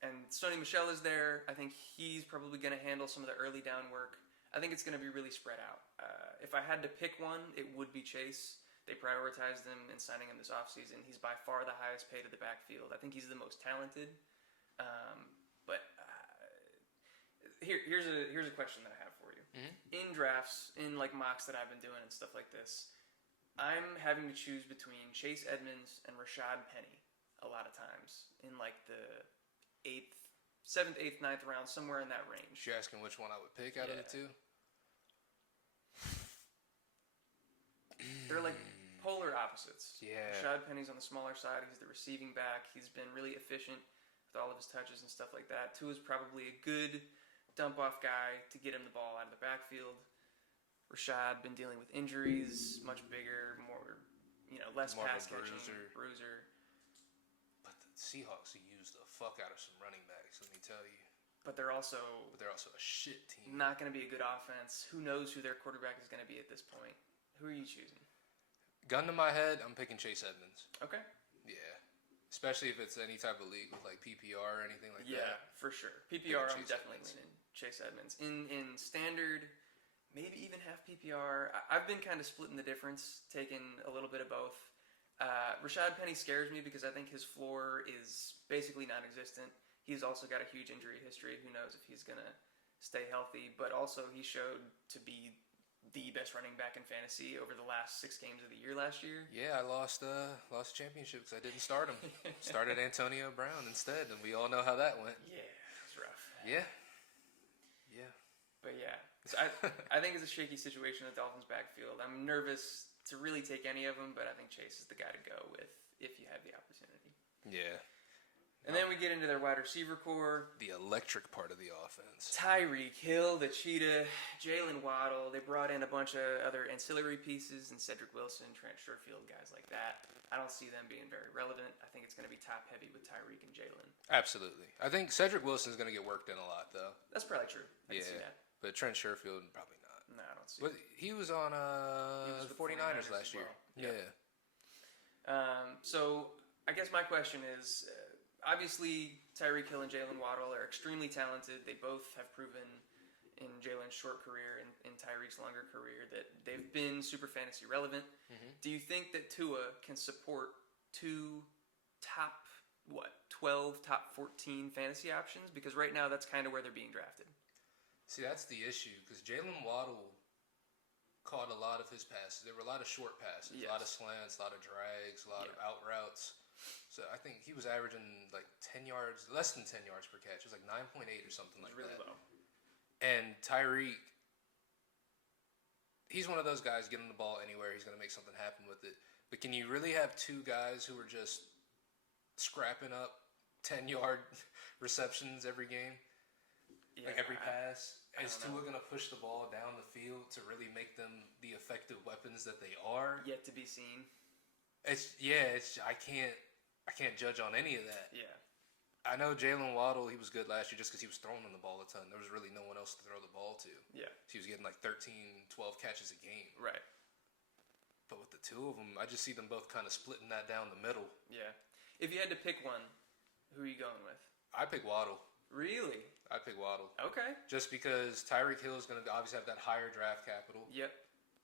And Sony Michel is there. I think he's probably going to handle some of the early down work. I think it's going to be really spread out. If I had to pick one, it would be Chase. They prioritized him in signing him this offseason. He's by far the highest paid of the backfield. I think he's the most talented. Here's a question that I have for you. Mm-hmm. In drafts, in like mocks that I've been doing and stuff like this, I'm having to choose between Chase Edmonds and Rashad Penny a lot of times in like the 7th, 8th, 9th round, somewhere in that range. You're asking which one I would pick out of the 2? They're like opposites. Yeah. Rashad Penny's on the smaller side. He's the receiving back. He's been really efficient with all of his touches and stuff like that. Tua's probably a good dump-off guy to get him the ball out of the backfield. Rashad been dealing with injuries, much bigger, more, less more pass of a catching, bruiser. But the Seahawks have used the fuck out of some running backs, let me tell you. But they're also a shit team. Not going to be a good offense. Who knows who their quarterback is going to be at this point? Who are you choosing? Gun to my head, I'm picking Chase Edmonds. Okay. Yeah. Especially if it's any type of league with like PPR or anything like that. Yeah, for sure. PPR, I'm definitely leaning Chase Edmonds. In standard, maybe even half PPR, I've been kind of splitting the difference, taking a little bit of both. Rashad Penny scares me because I think his floor is basically non-existent. He's also got a huge injury history. Who knows if he's going to stay healthy. But also he showed to be the best running back in fantasy over the last 6 games of the year last year. Yeah, I lost championship because I didn't start him. Started Antonio Brown instead, and we all know how that went. Yeah, it was rough. Yeah. But yeah, so I think it's a shaky situation at the Dolphins' backfield. I'm nervous to really take any of them, but I think Chase is the guy to go with if you have the opportunity. Yeah. And then we get into their wide receiver core. The electric part of the offense. Tyreek Hill, the Cheetah, Jalen Waddle. They brought in a bunch of other ancillary pieces, and Cedric Wilson, Trent Sherfield, guys like that. I don't see them being very relevant. I think it's going to be top-heavy with Tyreek and Jalen. Absolutely. I think Cedric Wilson is going to get worked in a lot, though. That's probably true. I can see that. But Trent Sherfield, probably not. No, I don't see it. He was on the 49ers last year. Well. Yeah. So I guess my question is... obviously, Tyreek Hill and Jalen Waddle are extremely talented. They both have proven in Jalen's short career and in Tyreek's longer career that they've been super fantasy relevant. Mm-hmm. Do you think that Tua can support 2 top 12, top 14 fantasy options? Because right now that's kind of where they're being drafted. See, that's the issue because Jalen Waddle caught a lot of his passes. There were a lot of short passes, a lot of slants, a lot of drags, a lot of out routes. So I think he was averaging like 10 yards, less than 10 yards per catch. It was like 9.8 or something like really that. Low. And Tyreek, he's one of those guys getting the ball anywhere. He's going to make something happen with it. But can you really have 2 guys who are just scrapping up 10-yard receptions every game? Yeah, like every pass? Is Tua going to push the ball down the field to really make them the effective weapons that they are? Yet to be seen. I can't judge on any of that. Yeah. I know Jalen Waddle, he was good last year just because he was throwing on the ball a ton. There was really no one else to throw the ball to. Yeah. So he was getting like 13, 12 catches a game. Right. But with the 2 of them, I just see them both kind of splitting that down the middle. Yeah. If you had to pick one, who are you going with? I pick Waddle. Really? I pick Waddle. Okay. Just because Tyreek Hill is going to obviously have that higher draft capital. Yep.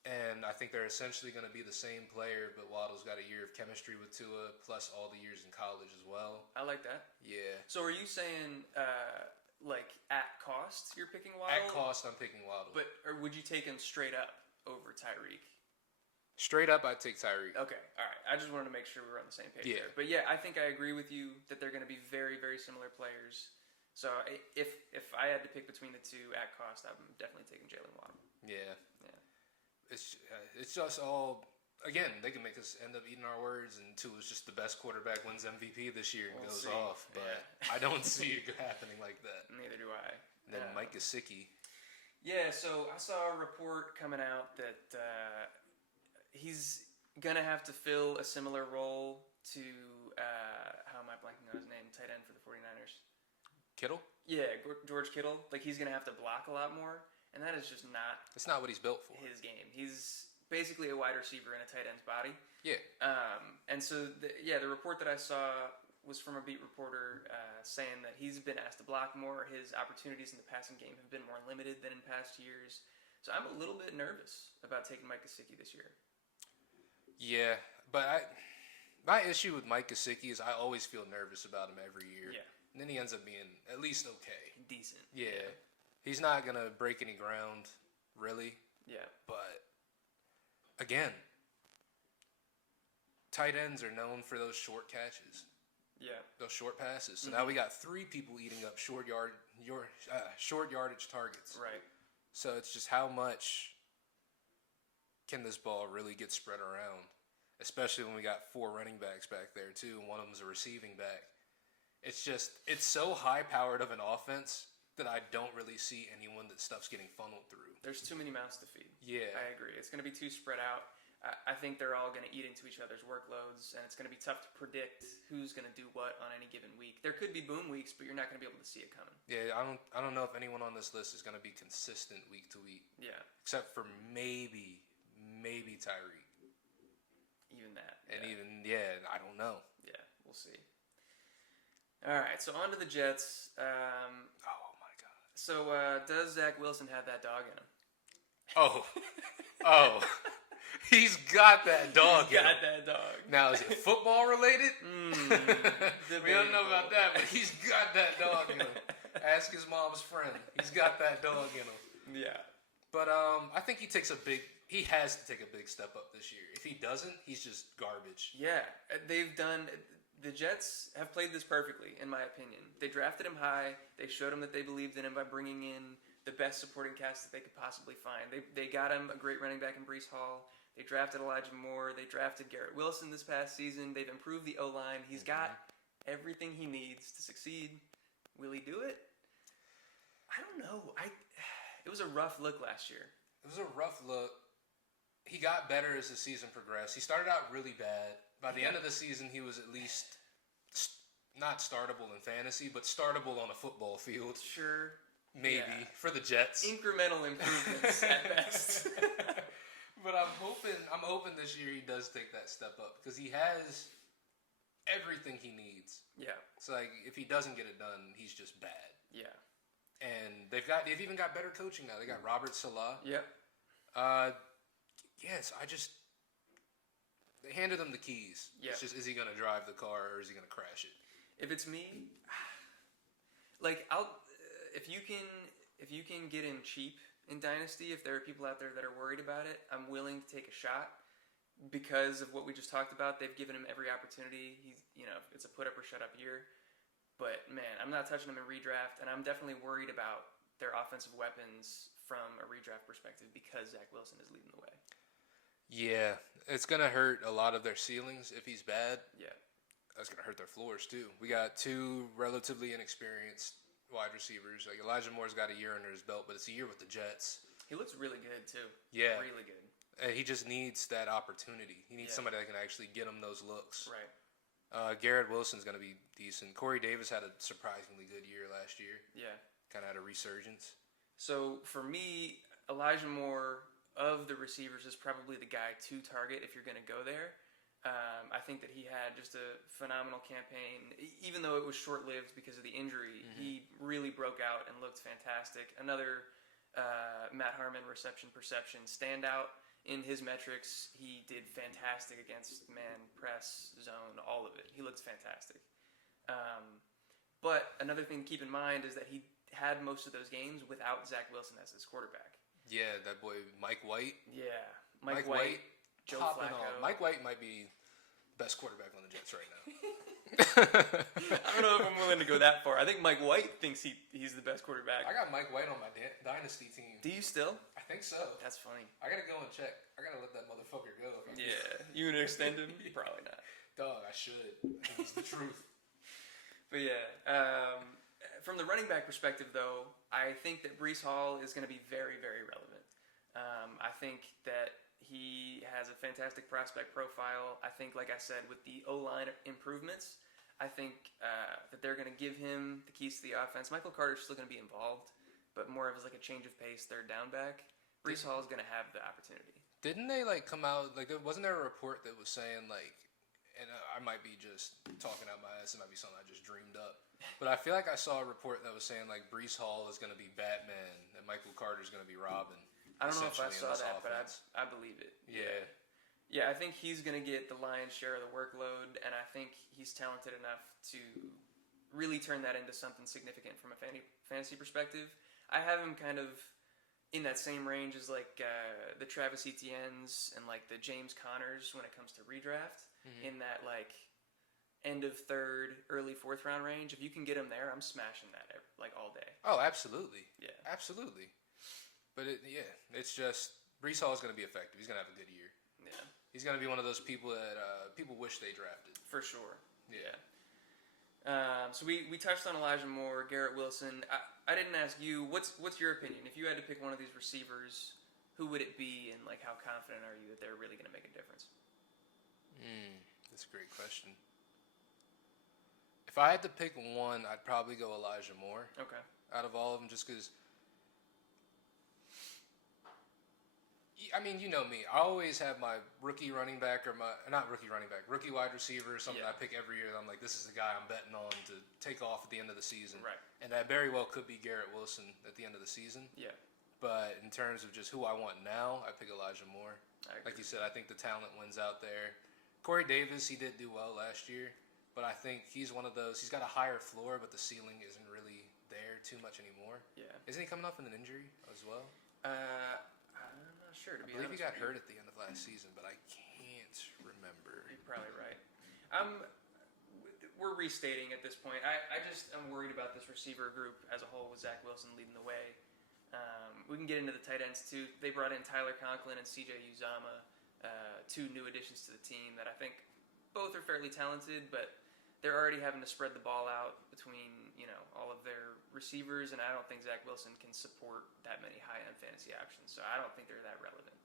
And I think they're essentially going to be the same player, but Waddle's got a year of chemistry with Tua, plus all the years in college as well. I like that. Yeah. So are you saying, like, at cost you're picking Waddle? At cost, I'm picking Waddle. Or would you take him straight up over Tyreek? Straight up, I'd take Tyreek. Okay, all right. I just wanted to make sure we were on the same page there. But yeah, I think I agree with you that they're going to be very, very similar players. So if I had to pick between the 2 at cost, I'm definitely taking Jalen Waddle. Yeah. It's just all, again, they can make us end up eating our words, and Tua's just the best quarterback, wins MVP this year and goes off. But I don't see it happening like that. Neither do I. And then Mike Gesicki. Yeah, so I saw a report coming out that he's going to have to fill a similar role to, how am I blanking on his name, tight end for the 49ers? Kittle? Yeah, George Kittle. Like, he's going to have to block a lot more. And that is just not... It's not what he's built for. His game. He's basically a wide receiver in a tight end's body. Yeah. And so, the report that I saw was from a beat reporter saying that he's been asked to block more. His opportunities in the passing game have been more limited than in past years. So I'm a little bit nervous about taking Mike Gesicki this year. Yeah, but my issue with Mike Gesicki is I always feel nervous about him every year. Yeah. And then he ends up being at least okay. Decent. Yeah. He's not going to break any ground, really. Yeah. But, again, tight ends are known for those short catches. Yeah. Those short passes. So now we got 3 people eating up short yardage targets. Right. So it's just how much can this ball really get spread around? especially when we got 4 running backs back there too, and one of them's a receiving back. It's so high-powered of an offense that I don't really see anyone that stuff's getting funneled through. There's too many mouths to feed. Yeah. I agree. It's going to be too spread out. I think they're all going to eat into each other's workloads, and it's going to be tough to predict who's going to do what on any given week. There could be boom weeks, but you're not going to be able to see it coming. Yeah, I don't know if anyone on this list is going to be consistent week to week. Yeah. Except for maybe Tyreek. Even that. And I don't know. Yeah, we'll see. All right, so on to the Jets. Oh, my God. So does Zach Wilson have that dog in him? Oh. He's got that dog in him. Got that dog. Now, is it football related? We don't know about that, but he's got that dog in him. Ask his mom's friend. He's got that dog in him. Yeah. But I think he has to take a big step up this year. If he doesn't, he's just garbage. Yeah, the Jets have played this perfectly, in my opinion. They drafted him high. They showed him that they believed in him by bringing in the best supporting cast that they could possibly find. They got him a great running back in Breece Hall. They drafted Elijah Moore. They drafted Garrett Wilson this past season. They've improved the O-line. He's got everything he needs to succeed. Will he do it? I don't know. It was a rough look last year. It was a rough look. He got better as the season progressed. He started out really bad. By the end of the season, he was at least not startable in fantasy, but startable on a football field. Sure. Maybe for the Jets. Incremental improvements at best. But I'm hoping this year he does take that step up because he has everything he needs. Yeah. It's like if he doesn't get it done, he's just bad. Yeah. And they've even got better coaching now. They got Robert Saleh. Yep. Yes, they handed him the keys. Yeah. It's just, is he going to drive the car or is he going to crash it? If it's me, if you can get him cheap in Dynasty, if there are people out there that are worried about it, I'm willing to take a shot because of what we just talked about. They've given him every opportunity. It's a put up or shut up year. But man, I'm not touching him in redraft, and I'm definitely worried about their offensive weapons from a redraft perspective because Zach Wilson is leading the way. Yeah, it's going to hurt a lot of their ceilings if he's bad. Yeah. That's going to hurt their floors, too. We got 2 relatively inexperienced wide receivers. Like Elijah Moore's got a year under his belt, but it's a year with the Jets. He looks really good, too. Yeah. Really good. And he just needs that opportunity. He needs somebody that can actually get him those looks. Right. Garrett Wilson's going to be decent. Corey Davis had a surprisingly good year last year. Yeah. Kind of had a resurgence. So, for me, Elijah Moore of the receivers is probably the guy to target if you're going to go there. I think that he had just a phenomenal campaign. Even though it was short-lived because of the injury, he really broke out and looked fantastic. Another Matt Harmon reception perception standout in his metrics. He did fantastic against man, press, zone, all of it. He looked fantastic. But another thing to keep in mind is that he had most of those games without Zach Wilson as his quarterback. Yeah, that boy Mike White. Yeah, Mike White, Joe Flacco. Mike White might be the best quarterback on the Jets right now. I don't know if I'm willing to go that far. I think Mike White thinks he's the best quarterback. I got Mike White on my dynasty team. Do you still? I think so. That's funny. I gotta go and check. I gotta let that motherfucker go. Yeah, you gonna extend him? Probably not. Dog, I should. It's the truth. But yeah, from the running back perspective, though, I think that Breece Hall is going to be very, very relevant. I think that he has a fantastic prospect profile. I think, like I said, with the O-line improvements, I think that they're going to give him the keys to the offense. Michael Carter's still going to be involved, but more of as like a change of pace third down back. Breece Hall is going to have the opportunity. Didn't they come out wasn't there a report that was saying and I might be just talking out my ass, it might be something I just dreamed up, but I feel like I saw a report that was saying Breece Hall is going to be Batman and Michael Carter's going to be Robin. I don't know if I saw that, but I believe it. Yeah, I think he's going to get the lion's share of the workload, and I think he's talented enough to really turn that into something significant from a fantasy perspective. I have him kind of in that same range as the Travis Etienne's and the James Connors when it comes to redraft, in that end of third, early fourth round range. If you can get him there, I'm smashing that all day. Oh, absolutely. Yeah, absolutely. But it's just Breece Hall is going to be effective. He's going to have a good year. Yeah. He's going to be one of those people that people wish they drafted. For sure. Yeah. So we touched on Elijah Moore, Garrett Wilson. I didn't ask you, what's your opinion? If you had to pick one of these receivers, who would it be, and like how confident are you that they're really going to make a difference? That's a great question. If I had to pick one, I'd probably go Elijah Moore. Okay. Out of all of them, just because. I mean, you know me. I always have my rookie running back rookie wide receiver, something I pick every year. I'm like, this is the guy I'm betting on to take off at the end of the season. Right. And that very well could be Garrett Wilson at the end of the season. Yeah. But in terms of just who I want now, I pick Elijah Moore. Like you said, I think the talent wins out there. Corey Davis, he did do well last year, but I think he's one of those. He's got a higher floor, but the ceiling isn't really there too much anymore. Yeah. Isn't he coming off in an injury as well? I'm not sure. I believe he got hurt at the end of last season, but I can't remember. You're probably right. We're restating at this point. I'm worried about this receiver group as a whole with Zach Wilson leading the way. We can get into the tight ends too. They brought in Tyler Conklin and CJ Uzama, two new additions to the team that I think both are fairly talented, but they're already having to spread the ball out between all of their receivers, and I don't think Zach Wilson can support that many high-end fantasy options. So I don't think they're that relevant.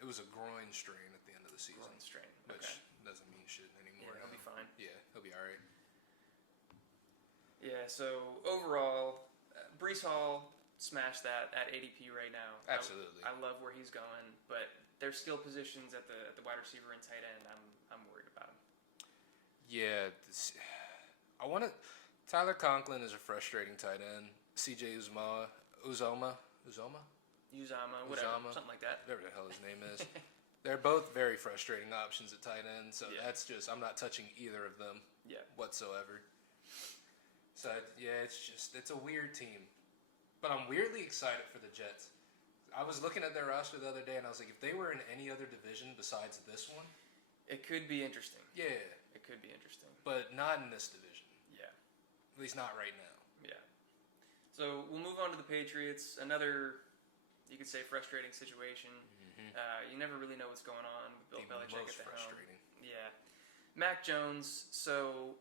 It was a groin strain at the end of the season. Groin strain, which doesn't mean shit anymore. Yeah, he'll be fine. Yeah, he'll be all right. Yeah. So overall, Breece Hall smash that at ADP right now. Absolutely. I love where he's going, but there's skill positions at the wide receiver and tight end I'm worried about him. Yeah, Tyler Conklin is a frustrating tight end. CJ Uzama, something like that. Whatever the hell his name is. They're both very frustrating options at tight end, so that's just, I'm not touching either of them whatsoever. So it's a weird team. But I'm weirdly excited for the Jets. I was looking at their roster the other day, and I was like, if they were in any other division besides this one, it could be interesting. Yeah. It could be interesting. But not in this division. Yeah. At least not right now. Yeah. So we'll move on to the Patriots. Another, you could say, frustrating situation. Mm-hmm. You never really know what's going on with Bill Belichick at the frustrating. helm. Yeah. Mac Jones, so...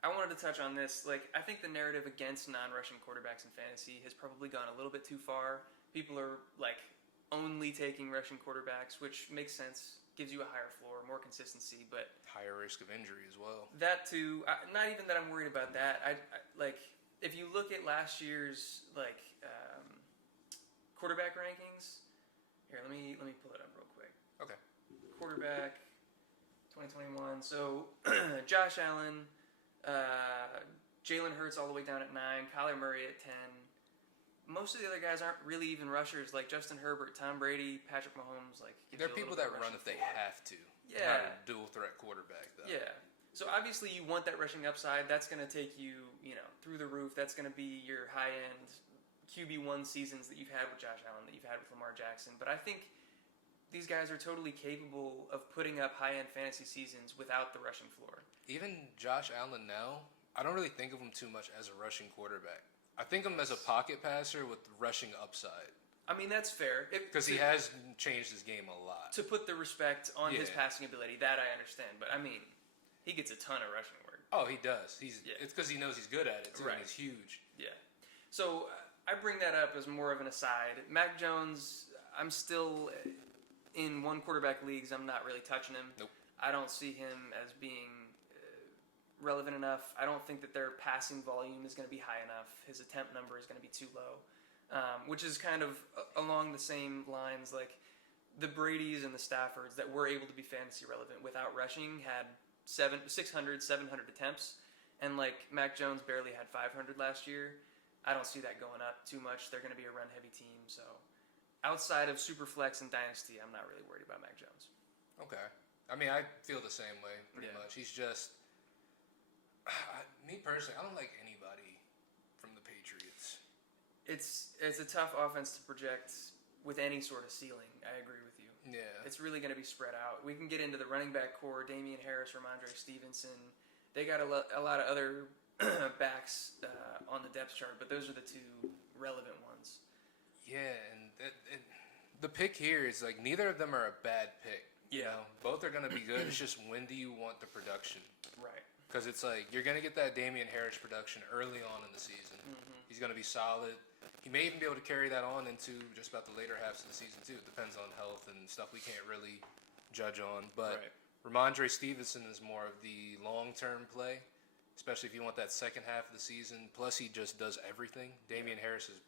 I wanted to touch on this. I think the narrative against non-rushing quarterbacks in fantasy has probably gone a little bit too far. People are only taking rushing quarterbacks, which makes sense. Gives you a higher floor, more consistency, but higher risk of injury as well. That too. Not even that I'm worried about that. I if you look at last year's quarterback rankings. Here, let me pull it up real quick. Okay. Quarterback 2021. So Josh Allen. Jalen Hurts all the way down at 9, Kyler Murray at 10. Most of the other guys aren't really even rushers, like Justin Herbert, Tom Brady, Patrick Mahomes. They're people that run if they have to. Yeah. Not a dual threat quarterback, though. Yeah. So obviously you want that rushing upside. That's going to take you, through the roof. That's going to be your high-end QB1 seasons that you've had with Josh Allen, that you've had with Lamar Jackson. But I think these guys are totally capable of putting up high-end fantasy seasons without the rushing floor. Even Josh Allen now, I don't really think of him too much as a rushing quarterback. I think of him as a pocket passer with rushing upside. I mean, that's fair. Because he has changed his game a lot. To put the respect on his passing ability, that I understand. But, I mean, he gets a ton of rushing work. Oh, he does. It's because he knows he's good at it, too, and he's huge. Yeah. So, I bring that up as more of an aside. Mac Jones, I'm still... in one quarterback leagues, I'm not really touching him. Nope. I don't see him as being relevant enough. I don't think that their passing volume is going to be high enough. His attempt number is going to be too low, which is kind of along the same lines. The Bradys and the Staffords that were able to be fantasy relevant without rushing had 700 attempts, and Mac Jones barely had 500 last year. I don't see that going up too much. They're going to be a run-heavy team, so... outside of Superflex and Dynasty, I'm not really worried about Mac Jones. Okay. I mean, I feel the same way, pretty much. He's just... me personally, I don't like anybody from the Patriots. It's a tough offense to project with any sort of ceiling. I agree with you. Yeah. It's really going to be spread out. We can get into the running back core, Damian Harris, Ramondre Stevenson. They got a lot of other backs on the depth chart, but those are the two relevant ones. Yeah, and the pick here is like neither of them are a bad pick. Yeah. You know? Both are going to be good. It's just when do you want the production? Right. Because it's like you're going to get that Damian Harris production early on in the season. He's going to be solid. He may even be able to carry that on into just about the later halves of the season too. It depends on health and stuff we can't really judge on. But Ramondre Stevenson is more of the long-term play, especially if you want that second half of the season. Plus, he just does everything. Damian Harris is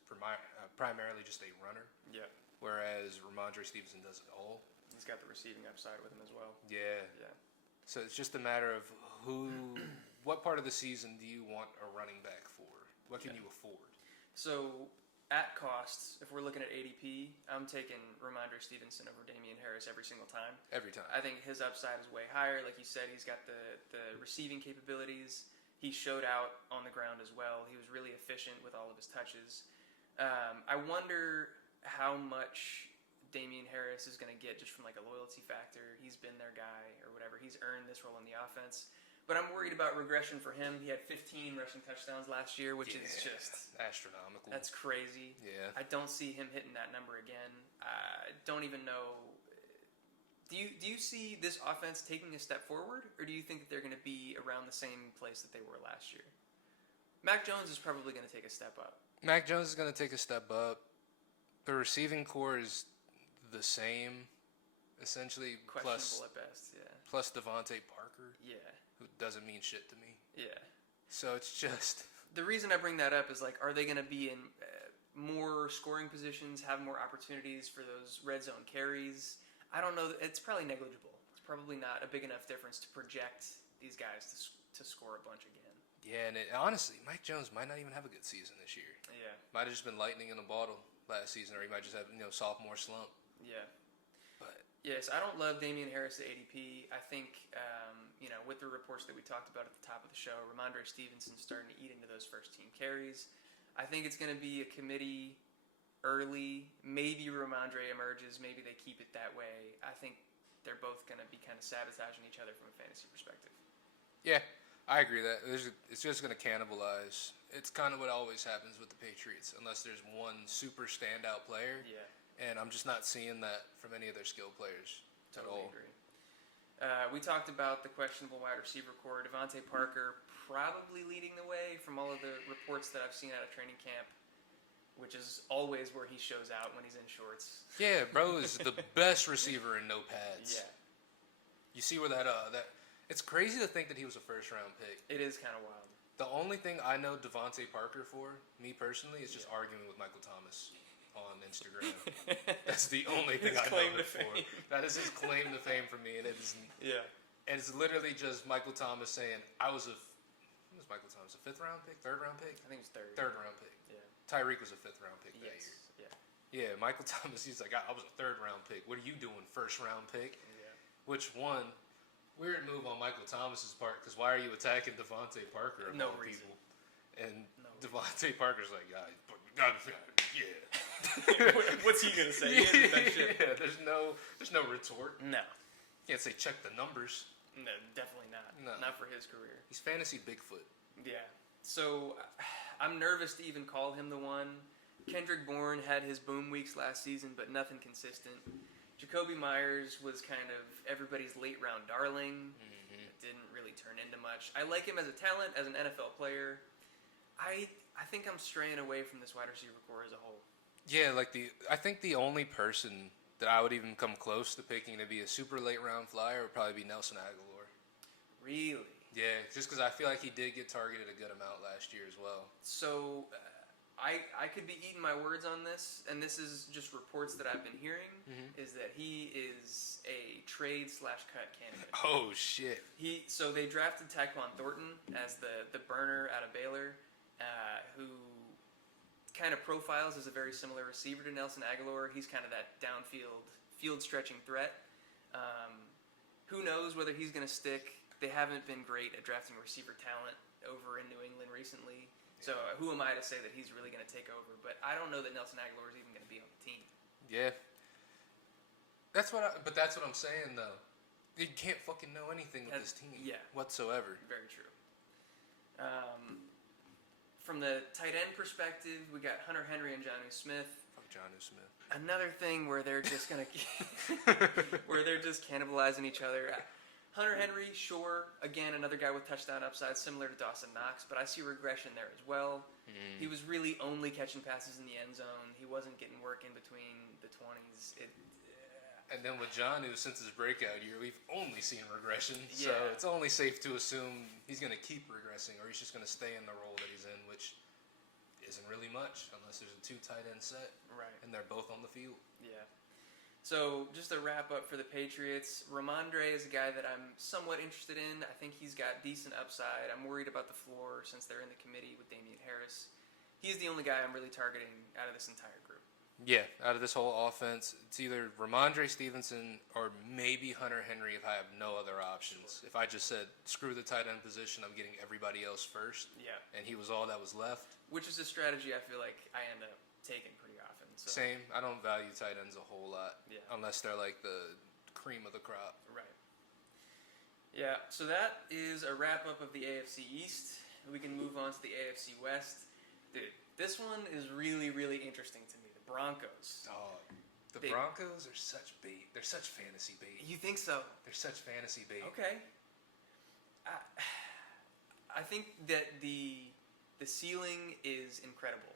primarily just a runner. Yeah. Whereas Ramondre Stevenson does it all. He's got the receiving upside with him as well. Yeah. Yeah. So it's just a matter of what part of the season do you want a running back for? What can you afford? So at cost, if we're looking at ADP, I'm taking Ramondre Stevenson over Damian Harris every single time. Every time. I think his upside is way higher. Like you said, he's got the receiving capabilities. He showed out on the ground as well. He was really efficient with all of his touches. I wonder how much Damian Harris is going to get just from like a loyalty factor. He's been their guy or whatever. He's earned this role in the offense. But I'm worried about regression for him. He had 15 rushing touchdowns last year, which is just astronomical. That's crazy. Yeah. I don't see him hitting that number again. I don't even know. Do you see this offense taking a step forward, or do you think that they're going to be around the same place that they were last year? Mac Jones is probably going to take a step up. Mac Jones is going to take a step up. The receiving core is the same, essentially. Questionable at best, yeah. Plus Devontae Parker. Yeah. Who doesn't mean shit to me. Yeah. So it's just... The reason I bring that up is, like, are they going to be in more scoring positions, have more opportunities for those red zone carries? I don't know. It's probably negligible. It's probably not a big enough difference to project these guys to score a bunch again. Yeah, and honestly, Mike Jones might not even have a good season this year. Yeah. Might have just been lightning in a bottle last season, or he might just have, sophomore slump. Yeah. But yes, I don't love Damian Harris at ADP. I think, with the reports that we talked about at the top of the show, Ramondre Stevenson's starting to eat into those first team carries. I think it's going to be a committee early. Maybe Ramondre emerges. Maybe they keep it that way. I think they're both going to be kind of sabotaging each other from a fantasy perspective. Yeah, I agree that it's just going to cannibalize. It's kind of what always happens with the Patriots, unless there's one super standout player. Yeah. And I'm just not seeing that from any of their skill players at all. Agree. We talked about the questionable wide receiver core. Devontae Parker probably leading the way from all of the reports that I've seen out of training camp, which is always where he shows out when he's in shorts. Yeah, bro is the best receiver in no pads. Yeah. You see where that it's crazy to think that he was a first-round pick. It is kind of wild. The only thing I know Devontae Parker for, me personally, is just arguing with Michael Thomas on Instagram. That's the only thing I know it for. That is his claim to fame for me, and it is. Yeah. And it's literally just Michael Thomas saying, "What was Michael Thomas, a 5th round pick, 3rd round pick? I think it's third. 3rd round pick. Yeah. Tyreek was a 5th round pick that Yes. year. Yeah. Yeah, Michael Thomas. He's like, I was a 3rd round pick. What are you doing, 1st round pick? Yeah. Which one? Weird move on Michael Thomas's part, because why are you attacking Devontae Parker? No reason. People? And Devontae Parker's like, yeah. What's he gonna say? He hasn't done shit. Yeah, there's no retort. No. Can't say check the numbers. No, definitely not. No. Not for his career. He's fantasy Bigfoot. Yeah. So I'm nervous to even call him the one. Kendrick Bourne had his boom weeks last season, but nothing consistent. Jacoby Myers was kind of everybody's late round darling. Mm-hmm. It didn't really turn into much. I like him as a talent, as an NFL player. I think I'm straying away from this wide receiver core as a whole. Yeah, I think the only person that I would even come close to picking to be a super late round flyer would probably be Nelson Aguilar. Really? Yeah, just because I feel like he did get targeted a good amount last year as well. So I could be eating my words on this, and this is just reports that I've been hearing, is that he is a trade/cut candidate. Oh, shit. So they drafted Tyquan Thornton as the burner out of Baylor, who kind of profiles as a very similar receiver to Nelson Aguilar. He's kind of that downfield, field-stretching threat. Who knows whether he's going to stick. They haven't been great at drafting receiver talent over in New England recently. So who am I to say that he's really going to take over? But I don't know that Nelson Aguilar is even going to be on the team. Yeah. That's what I'm saying, though. You can't fucking know anything with this team whatsoever. Very true. From the tight end perspective, we got Hunter Henry and Jonnu Smith. Jonnu Smith. Another thing where they're just gonna where they're just cannibalizing each other. Hunter Henry, sure, again another guy with touchdown upside, similar to Dawson Knox, but I see regression there as well. He was really only catching passes in the end zone. He wasn't getting work in between the 20s. And then with Jonnu, since his breakout year, we've only seen regression. So it's only safe to assume he's going to keep regressing, or he's just going to stay in the role that he's in, which isn't really much unless there's a 2 tight end set, right? And they're both on the field. Yeah. So just to wrap up for the Patriots, Ramondre is a guy that I'm somewhat interested in. I think he's got decent upside. I'm worried about the floor since they're in the committee with Damian Harris. He's the only guy I'm really targeting out of this entire group. Yeah, out of this whole offense, it's either Ramondre Stevenson or maybe Hunter Henry if I have no other options. Sure. If I just said, screw the tight end position, I'm getting everybody else first. Yeah. And he was all that was left. Which is a strategy I feel like I end up taking pretty often. So. Same. I don't value tight ends a whole lot. Yeah. Unless they're like the cream of the crop. Right. Yeah, so that is a wrap-up of the AFC East. We can move on to the AFC West. Dude, this one is really, really interesting to me. Broncos. Oh, the Broncos are such bait. They're such fantasy bait. You think so? They're such fantasy bait. Okay. I think that the ceiling is incredible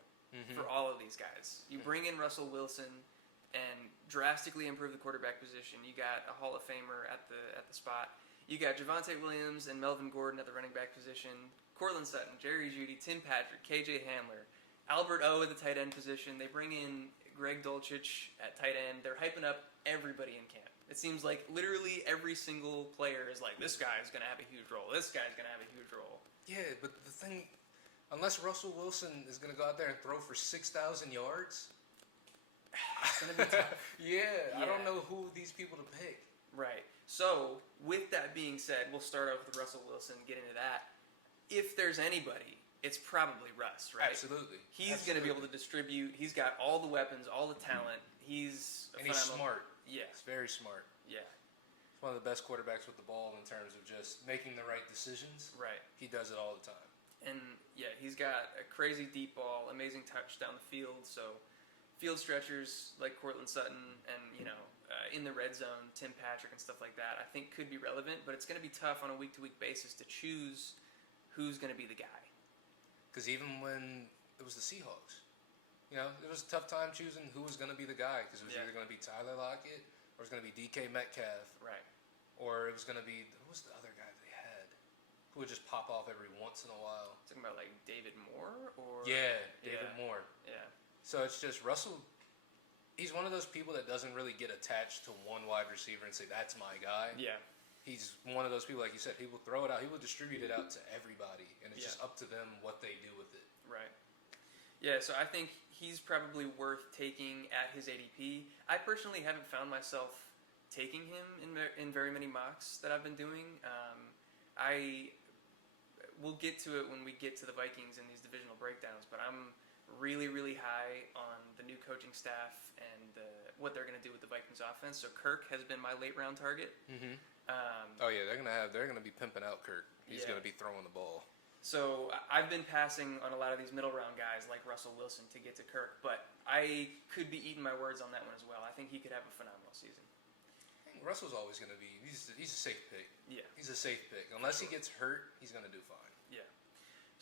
for all of these guys. You bring in Russell Wilson and drastically improve the quarterback position. You got a Hall of Famer at the spot. You got Javonte Williams and Melvin Gordon at the running back position. Cortland Sutton, Jerry Jeudy, Tim Patrick, KJ Hamler. Albert O at the tight end position. They bring in Greg Dulcich at tight end. They're hyping up everybody in camp. It seems like literally every single player is like, this guy's going to have a huge role. This guy's going to have a huge role. Yeah, but the thing, unless Russell Wilson is going to go out there and throw for 6,000 yards, it's going to be tough. Yeah, I don't know who these people to pick. Right. So, with that being said, we'll start off with Russell Wilson, get into that. If there's anybody, it's probably Russ, right? Absolutely. He's going to be able to distribute. He's got all the weapons, all the talent. He's smart. Yeah. He's very smart. Yeah. He's one of the best quarterbacks with the ball in terms of just making the right decisions. Right. He does it all the time. And, yeah, he's got a crazy deep ball, amazing touch down the field. So, field stretchers like Cortland Sutton and, in the red zone, Tim Patrick and stuff like that, I think could be relevant. But it's going to be tough on a week-to-week basis to choose who's going to be the guy. Because even when it was the Seahawks, it was a tough time choosing who was going to be the guy. Because it was either going to be Tyler Lockett or it was going to be DK Metcalf. Right. Or it was going to be, who was the other guy they had? Who would just pop off every once in a while. Talking about like David Moore? Yeah, David Moore. Yeah. So it's just Russell, he's one of those people that doesn't really get attached to one wide receiver and say, that's my guy. Yeah. He's one of those people, like you said, he will throw it out. He will distribute it out to everybody, and it's just up to them what they do with it. Right. Yeah, so I think he's probably worth taking at his ADP. I personally haven't found myself taking him in very many mocks that I've been doing. We'll get to it when we get to the Vikings and these divisional breakdowns, but I'm really, really high on the new coaching staff and what they're going to do with the Vikings offense. So Kirk has been my late round target. Mm-hmm. They're gonna be pimping out Kirk. He's gonna be throwing the ball. So I've been passing on a lot of these middle round guys like Russell Wilson to get to Kirk, but I could be eating my words on that one as well. I think he could have a phenomenal season. I think Russell's always gonna be. He's a safe pick. Yeah, he's a safe pick. Unless he gets hurt, he's gonna do fine. Yeah.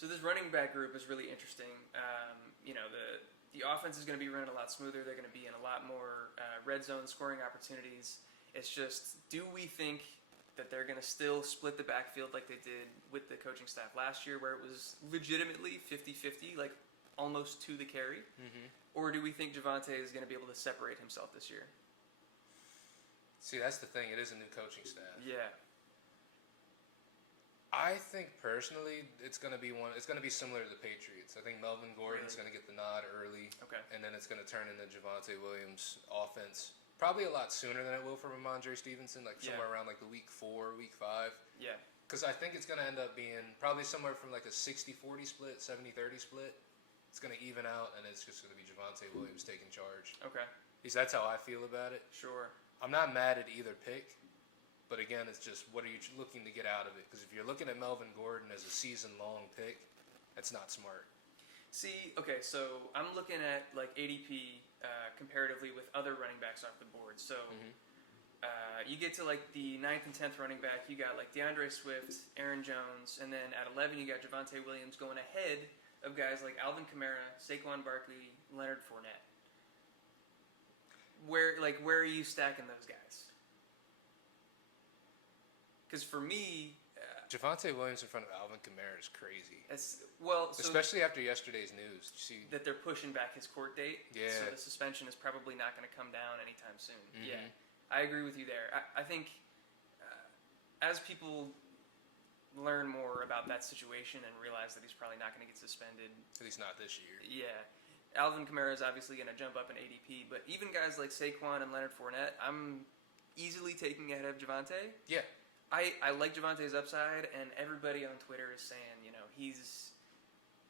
So this running back group is really interesting. The offense is going to be running a lot smoother. They're going to be in a lot more red zone scoring opportunities. It's just, do we think that they're going to still split the backfield like they did with the coaching staff last year where it was legitimately 50-50, like almost to the carry? Mm-hmm. Or do we think Javonte is going to be able to separate himself this year? See, that's the thing. It is a new coaching staff. Yeah. I think personally, it's going to be similar to the Patriots. I think Melvin Gordon's going to get the nod early. Okay. And then it's going to turn into Javonte Williams' offense. Probably a lot sooner than it will for Ramondre Stevenson, like somewhere around like the week 4, week 5. Yeah. Because I think it's going to end up being probably somewhere from like a 60-40 split, 70-30 split. It's going to even out, and it's just going to be Javonte Williams taking charge. Okay. At least that's how I feel about it. Sure. I'm not mad at either pick. But again, it's just what are you looking to get out of it? Because if you're looking at Melvin Gordon as a season-long pick, that's not smart. See, okay, so I'm looking at like ADP comparatively with other running backs off the board. So you get to like the 9th and 10th running back, you got like DeAndre Swift, Aaron Jones, and then at 11 you got Javonte Williams going ahead of guys like Alvin Kamara, Saquon Barkley, Leonard Fournette. Where are you stacking those guys? Because for me, Javonte Williams in front of Alvin Kamara is crazy. Especially after yesterday's news. You see that they're pushing back his court date. Yeah. So the suspension is probably not going to come down anytime soon. Mm-hmm. Yeah, I agree with you there. I think as people learn more about that situation and realize that he's probably not going to get suspended, at least not this year. Yeah. Alvin Kamara is obviously going to jump up in ADP, but even guys like Saquon and Leonard Fournette, I'm easily taking ahead of Javonte. Yeah. I like Javonte's upside, and everybody on Twitter is saying,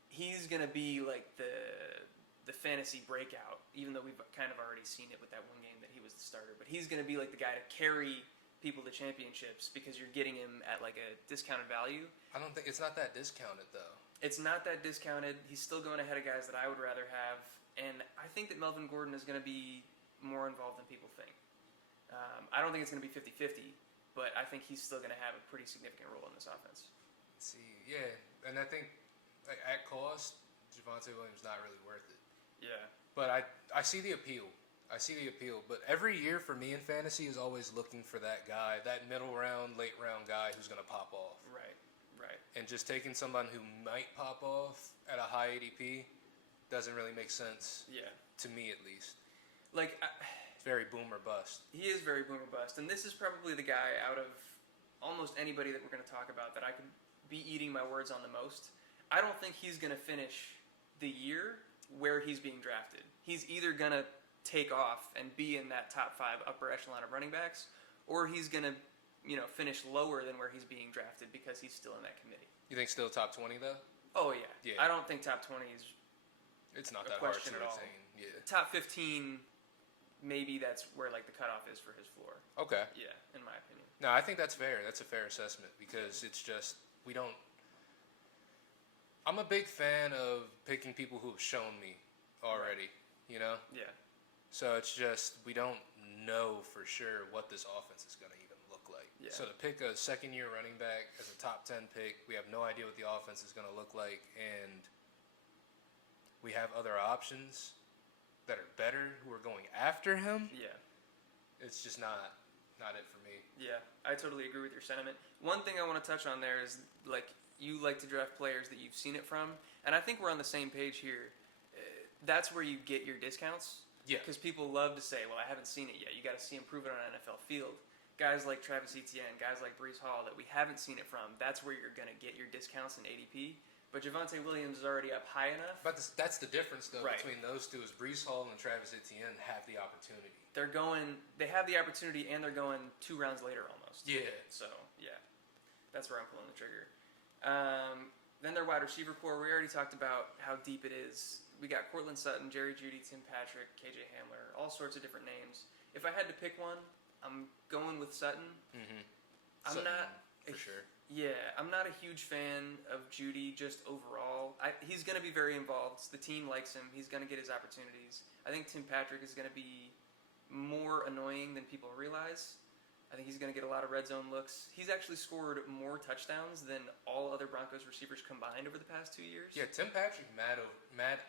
he's going to be like the fantasy breakout, even though we've kind of already seen it with that one game that he was the starter. But he's going to be like the guy to carry people to championships because you're getting him at like a discounted value. I don't think it's not that discounted though. It's not that discounted. He's still going ahead of guys that I would rather have, and I think that Melvin Gordon is going to be more involved than people think. I don't think it's going to be 50-50. But I think he's still going to have a pretty significant role in this offense. See, yeah, and I think at cost, Javonte Williams not really worth it. Yeah. But I see the appeal. But every year for me in fantasy is always looking for that guy, that middle round, late round guy who's going to pop off. Right. And just taking someone who might pop off at a high ADP doesn't really make sense. Yeah. To me, at least. Like. Very boom or bust. He is very boom or bust, and this is probably the guy out of almost anybody that we're going to talk about that I could be eating my words on the most. I don't think he's going to finish the year where he's being drafted. He's either going to take off and be in that top 5 upper echelon of running backs, or he's going to, finish lower than where he's being drafted because he's still in that committee. You think still top 20 though? Oh yeah. I don't think top 20 is. It's not that hard to attain. Yeah. Top 15. Maybe that's where like the cutoff is for his floor. Okay. Yeah, in my opinion. No, I think that's fair. That's a fair assessment because it's just I'm a big fan of picking people who have shown me already. Yeah. So it's just we don't know for sure what this offense is going to even look like. Yeah. So to pick a second-year running back as a top 10 pick, we have no idea what the offense is going to look like, and we have other options that are better who are going after him. Yeah. It's just not it for me. Yeah, I totally agree with your sentiment. One thing I want to touch on there is like you like to draft players that you've seen it from, and I think we're on the same page here. That's where you get your discounts. Yeah. Because people love to say, well, I haven't seen it yet. You got to see him prove it on an NFL field. Guys like Travis Etienne, guys like Breece Hall that we haven't seen it from, that's where you're going to get your discounts in ADP. But Javonte Williams is already up high enough. But that's the difference, though, between those two is Breece Hall and Travis Etienne have the opportunity. They have the opportunity, and they're going 2 rounds later almost. Yeah. So, yeah. That's where I'm pulling the trigger. Then their wide receiver core, we already talked about how deep it is. We got Cortland Sutton, Jerry Jeudy, Tim Patrick, KJ Hamler, all sorts of different names. If I had to pick one, I'm going with Sutton. Mm-hmm. For sure. Yeah, I'm not a huge fan of Jeudy just overall. He's going to be very involved. The team likes him. He's going to get his opportunities. I think Tim Patrick is going to be more annoying than people realize. I think he's going to get a lot of red zone looks. He's actually scored more touchdowns than all other Broncos receivers combined over the past 2 years. Yeah, Tim Patrick, mad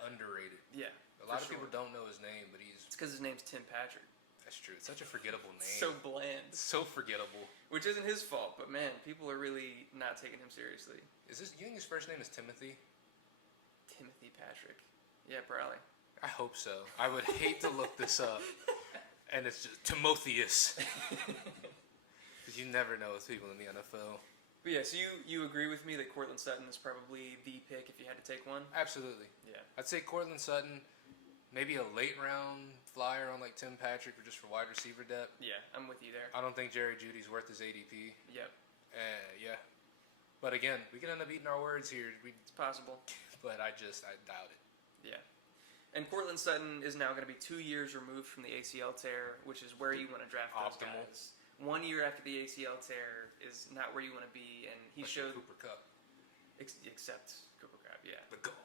underrated. Yeah, a lot of people don't know his name, but It's because his name's Tim Patrick. That's true. It's such a forgettable name. So bland. So forgettable. Which isn't his fault, but man, people are really not taking him seriously. You think his first name is Timothy? Timothy Patrick. Yeah, probably. I hope so. I would hate to look this up. And it's just Timotheus. Because you never know with people in the NFL. But yeah, so you agree with me that Cortland Sutton is probably the pick if you had to take one? Absolutely. Yeah. I'd say Cortland Sutton, maybe a late round flyer on like Tim Patrick or just for wide receiver depth. Yeah, I'm with you there. I don't think Jerry Jeudy's worth his ADP. Yep. Yeah. But again, we can end up eating our words here. It's possible. But I doubt it. Yeah. And Cortland Sutton is now going to be 2 years removed from the ACL tear, which is where you want to draft those guys. 1 year after the ACL tear is not where you want to be, and he showed Cooper Kupp. Except Cooper Kupp, yeah. The God.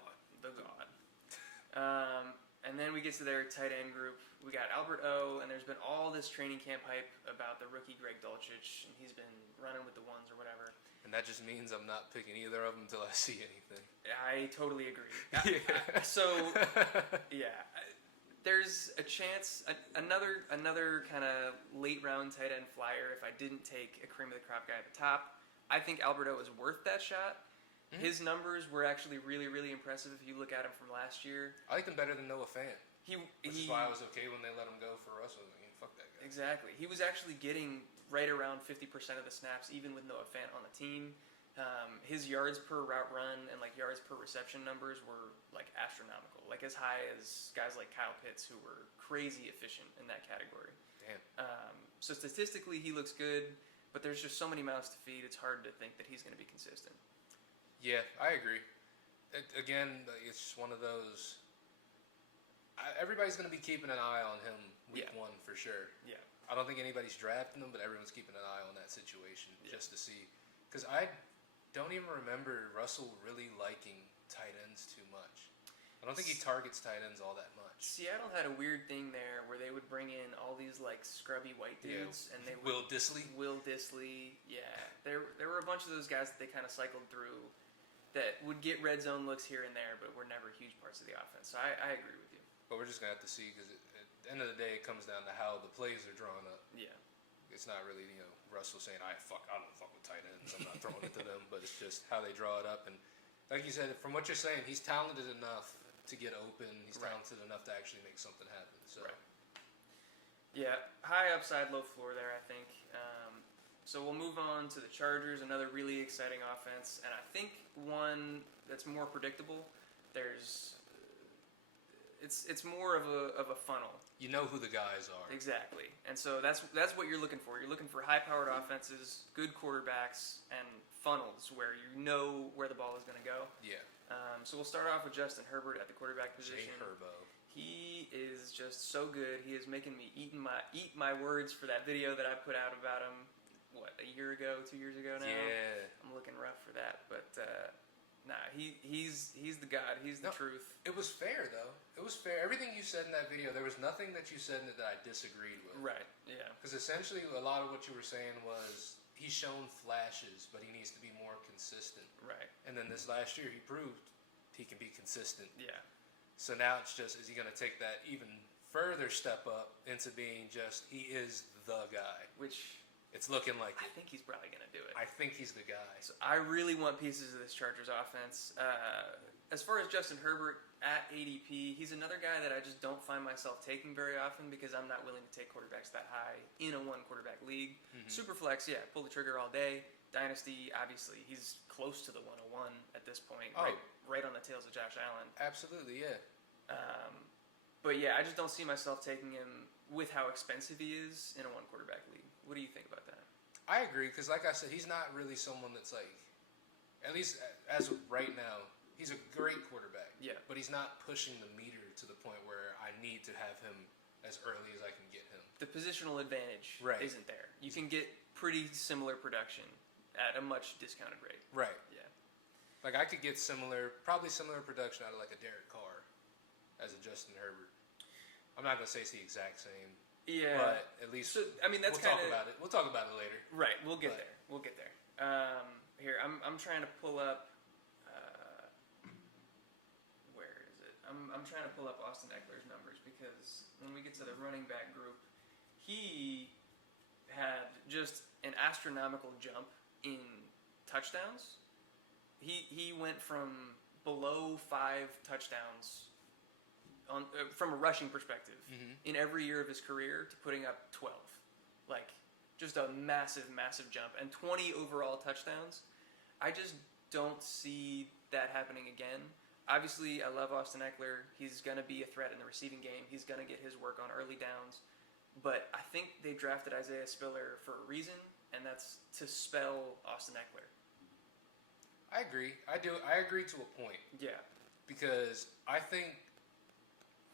And then we get to their tight end group. We got Albert O, and there's been all this training camp hype about the rookie Greg Dulcich, and he's been running with the ones or whatever. And that just means I'm not picking either of them until I see anything. I totally agree. There's a chance, another kind of late round tight end flyer if I didn't take a cream of the crop guy at the top. I think Alberto is worth that shot. Mm-hmm. His numbers were actually really, really impressive if you look at him from last year. I like him better than Noah Fant. Which is why I was okay when they let him go for Russell. I mean, fuck that guy. Exactly. He was actually getting right around 50% of the snaps, even with Noah Fant on the team. His yards per route run and like yards per reception numbers were like astronomical, like as high as guys like Kyle Pitts, who were crazy efficient in that category. Damn. So statistically, he looks good, but there's just so many mouths to feed. It's hard to think that he's going to be consistent. Yeah, I agree. Again, it's just one of those. Everybody's going to be keeping an eye on him week one for sure. Yeah. I don't think anybody's drafting him, but everyone's keeping an eye on that situation just to see. Because I don't even remember Russell really liking tight ends too much. I don't think he targets tight ends all that much. Seattle had a weird thing there where they would bring in all these like scrubby white dudes, and they would, Will Dissly, yeah. There were a bunch of those guys that they kind of cycled through that would get red zone looks here and there, but were never huge parts of the offense. So I agree with you. But we're just gonna have to see, because at the end of the day, it comes down to how the plays are drawn up. Yeah. It's not really, Russell saying, I don't fuck with tight ends. I'm not throwing it to them, but it's just how they draw it up. And like you said, from what you're saying, he's talented enough to get open. He's talented enough to actually make something happen. So, yeah, high upside, low floor there, I think. So we'll move on to the Chargers, another really exciting offense, and I think one that's more predictable. It's more of a funnel. You know who the guys are. Exactly. And so that's what you're looking for. You're looking for high-powered offenses, good quarterbacks, and funnels where you know where the ball is going to go. Yeah. So we'll start off with Justin Herbert at the quarterback position. Jay Herbo. He is just so good. He is making me eat my words for that video that I put out about him, a year ago, 2 years ago now? Yeah. I'm looking rough for that, but he's the god. He's the truth. It was fair, though. It was fair. Everything you said in that video, there was nothing that you said in it that I disagreed with. Right, yeah. Because essentially a lot of what you were saying was he's shown flashes, but he needs to be more consistent. Right. And then this last year he proved he can be consistent. Yeah. So now it's just, is he going to take that even further step up into being just, he is the guy? Which... it's looking like I think he's probably going to do it. I think he's the guy. So I really want pieces of this Chargers offense. As far as Justin Herbert at ADP, he's another guy that I just don't find myself taking very often because I'm not willing to take quarterbacks that high in a one-quarterback league. Mm-hmm. Superflex, pull the trigger all day. Dynasty, obviously, he's close to the 101 at this point, right on the tails of Josh Allen. Absolutely, yeah. But yeah, I just don't see myself taking him with how expensive he is in a one-quarterback league. What do you think about that? I agree, because like I said, he's not really someone that's like, at least as of right now, he's a great quarterback. Yeah. But he's not pushing the meter to the point where I need to have him as early as I can get him. The positional advantage isn't there. You can get pretty similar production at a much discounted rate. Right. Yeah. Like I could get probably similar production out of like a Derek Carr as a Justin Herbert. I'm not going to say it's the exact same. Yeah. But at least that's we'll talk about it. We'll talk about it later. Right. We'll get there. Here, I'm trying to pull up. Where is it? I'm trying to pull up Austin Eckler's numbers because when we get to the running back group, he had just an astronomical jump in touchdowns. He went from below 5 touchdowns from a rushing perspective in every year of his career to putting up 12. Like, just a massive, massive jump. And 20 overall touchdowns. I just don't see that happening again. Obviously, I love Austin Eckler. He's going to be a threat in the receiving game. He's going to get his work on early downs. But I think they drafted Isaiah Spiller for a reason, and that's to spell Austin Eckler. I agree. I do. I agree to a point. Yeah. Because I think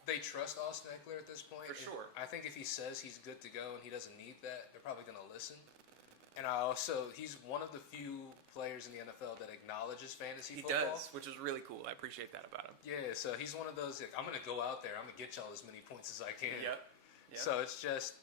they trust Austin Eckler at this point. For sure. I think if he says he's good to go and he doesn't need that, they're probably going to listen. And he's one of the few players in the NFL that acknowledges fantasy football. He does, which is really cool. I appreciate that about him. Yeah, so he's one of those, like, I'm going to go out there. I'm going to get y'all as many points as I can. Yep. So it's just,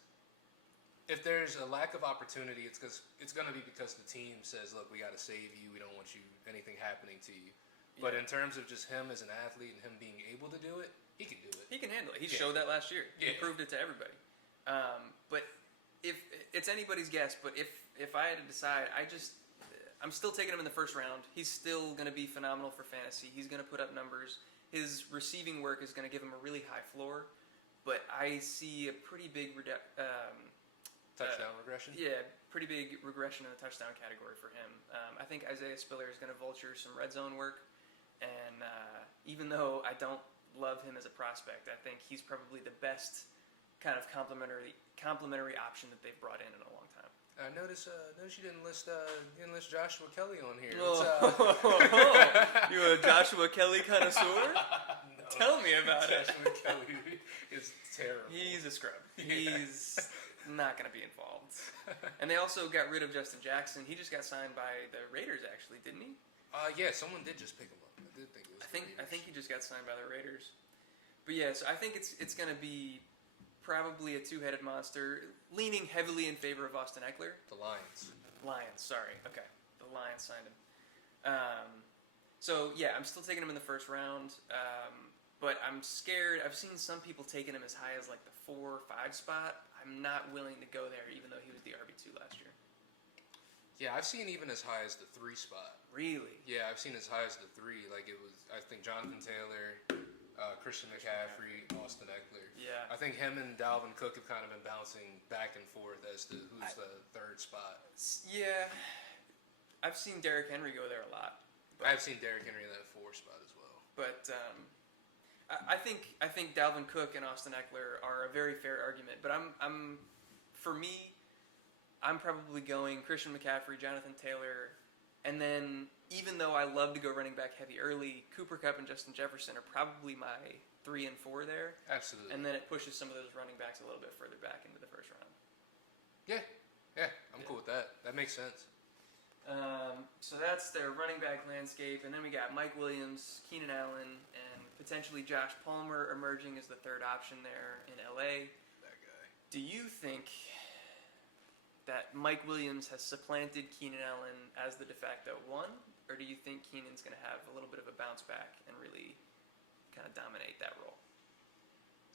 if there's a lack of opportunity, it's going to be because the team says, look, we got to save you. We don't want anything happening to you. But in terms of just him as an athlete and him being able to do it, he can do it. He can handle it. He showed that last year. He proved it to everybody. But if it's anybody's guess, but if I had to decide, I'm still taking him in the first round. He's still going to be phenomenal for fantasy. He's going to put up numbers. His receiving work is going to give him a really high floor, but I see a pretty big touchdown regression. Yeah, pretty big regression in the touchdown category for him. I think Isaiah Spiller is going to vulture some red zone work, and even though I don't love him as a prospect, I think he's probably the best kind of complementary option that they've brought in a long time. I notice you didn't list Joshua Kelly on here. You a Joshua Kelly connoisseur? No. Tell me about it. Joshua Kelly is terrible. He's a scrub. He's not going to be involved. And they also got rid of Justin Jackson. He just got signed by the Raiders, actually, didn't he? Yeah, someone did just pick him up. I did think it was. I think he just got signed by the Raiders. But yeah, so I think it's going to be probably a two-headed monster, leaning heavily in favor of Austin Eckler. The Lions. Sorry. Okay. The Lions signed him. So, yeah, I'm still taking him in the first round, but I'm scared. I've seen some people taking him as high as, like, the 4 or 5 spot. I'm not willing to go there, even though he was the RB2 last year. Yeah, I've seen even as high as the 3 spot. Really? Yeah, I've seen as high as the 3. Like, it was, I think, Jonathan Taylor, Christian McCaffrey, Austin Eckler. Yeah. I think him and Dalvin Cook have kind of been bouncing back and forth as to who's the 3rd spot. Yeah. I've seen Derrick Henry go there a lot. I've seen Derrick Henry in that 4 spot as well. But I think Dalvin Cook and Austin Eckler are a very fair argument. But for me, I'm probably going Christian McCaffrey, Jonathan Taylor, and then even though I love to go running back heavy early, Cooper Kupp and Justin Jefferson are probably my 3 and 4 there. Absolutely. And then it pushes some of those running backs a little bit further back into the first round. Yeah, I'm cool with that. That makes sense. So that's their running back landscape, and then we got Mike Williams, Keenan Allen, and potentially Josh Palmer emerging as the 3rd option there in LA. That guy. Do you think that Mike Williams has supplanted Keenan Allen as the de facto 1, or do you think Keenan's going to have a little bit of a bounce back and really kind of dominate that role?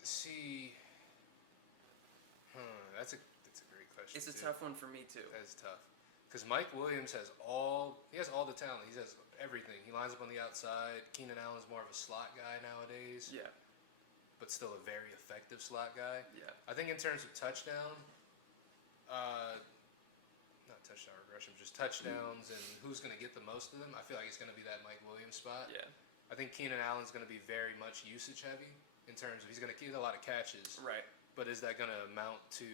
See, that's a great question. It's a tough one for me too. That's tough because Mike Williams has all the talent. He has everything. He lines up on the outside. Keenan Allen's more of a slot guy nowadays. Yeah, but still a very effective slot guy. Yeah, I think in terms of touchdown. Not touchdown regression, just touchdowns and who's going to get the most of them. I feel like it's going to be that Mike Williams spot. Yeah. I think Keenan Allen's going to be very much usage heavy in terms of he's going to get a lot of catches. Right. But is that going to amount to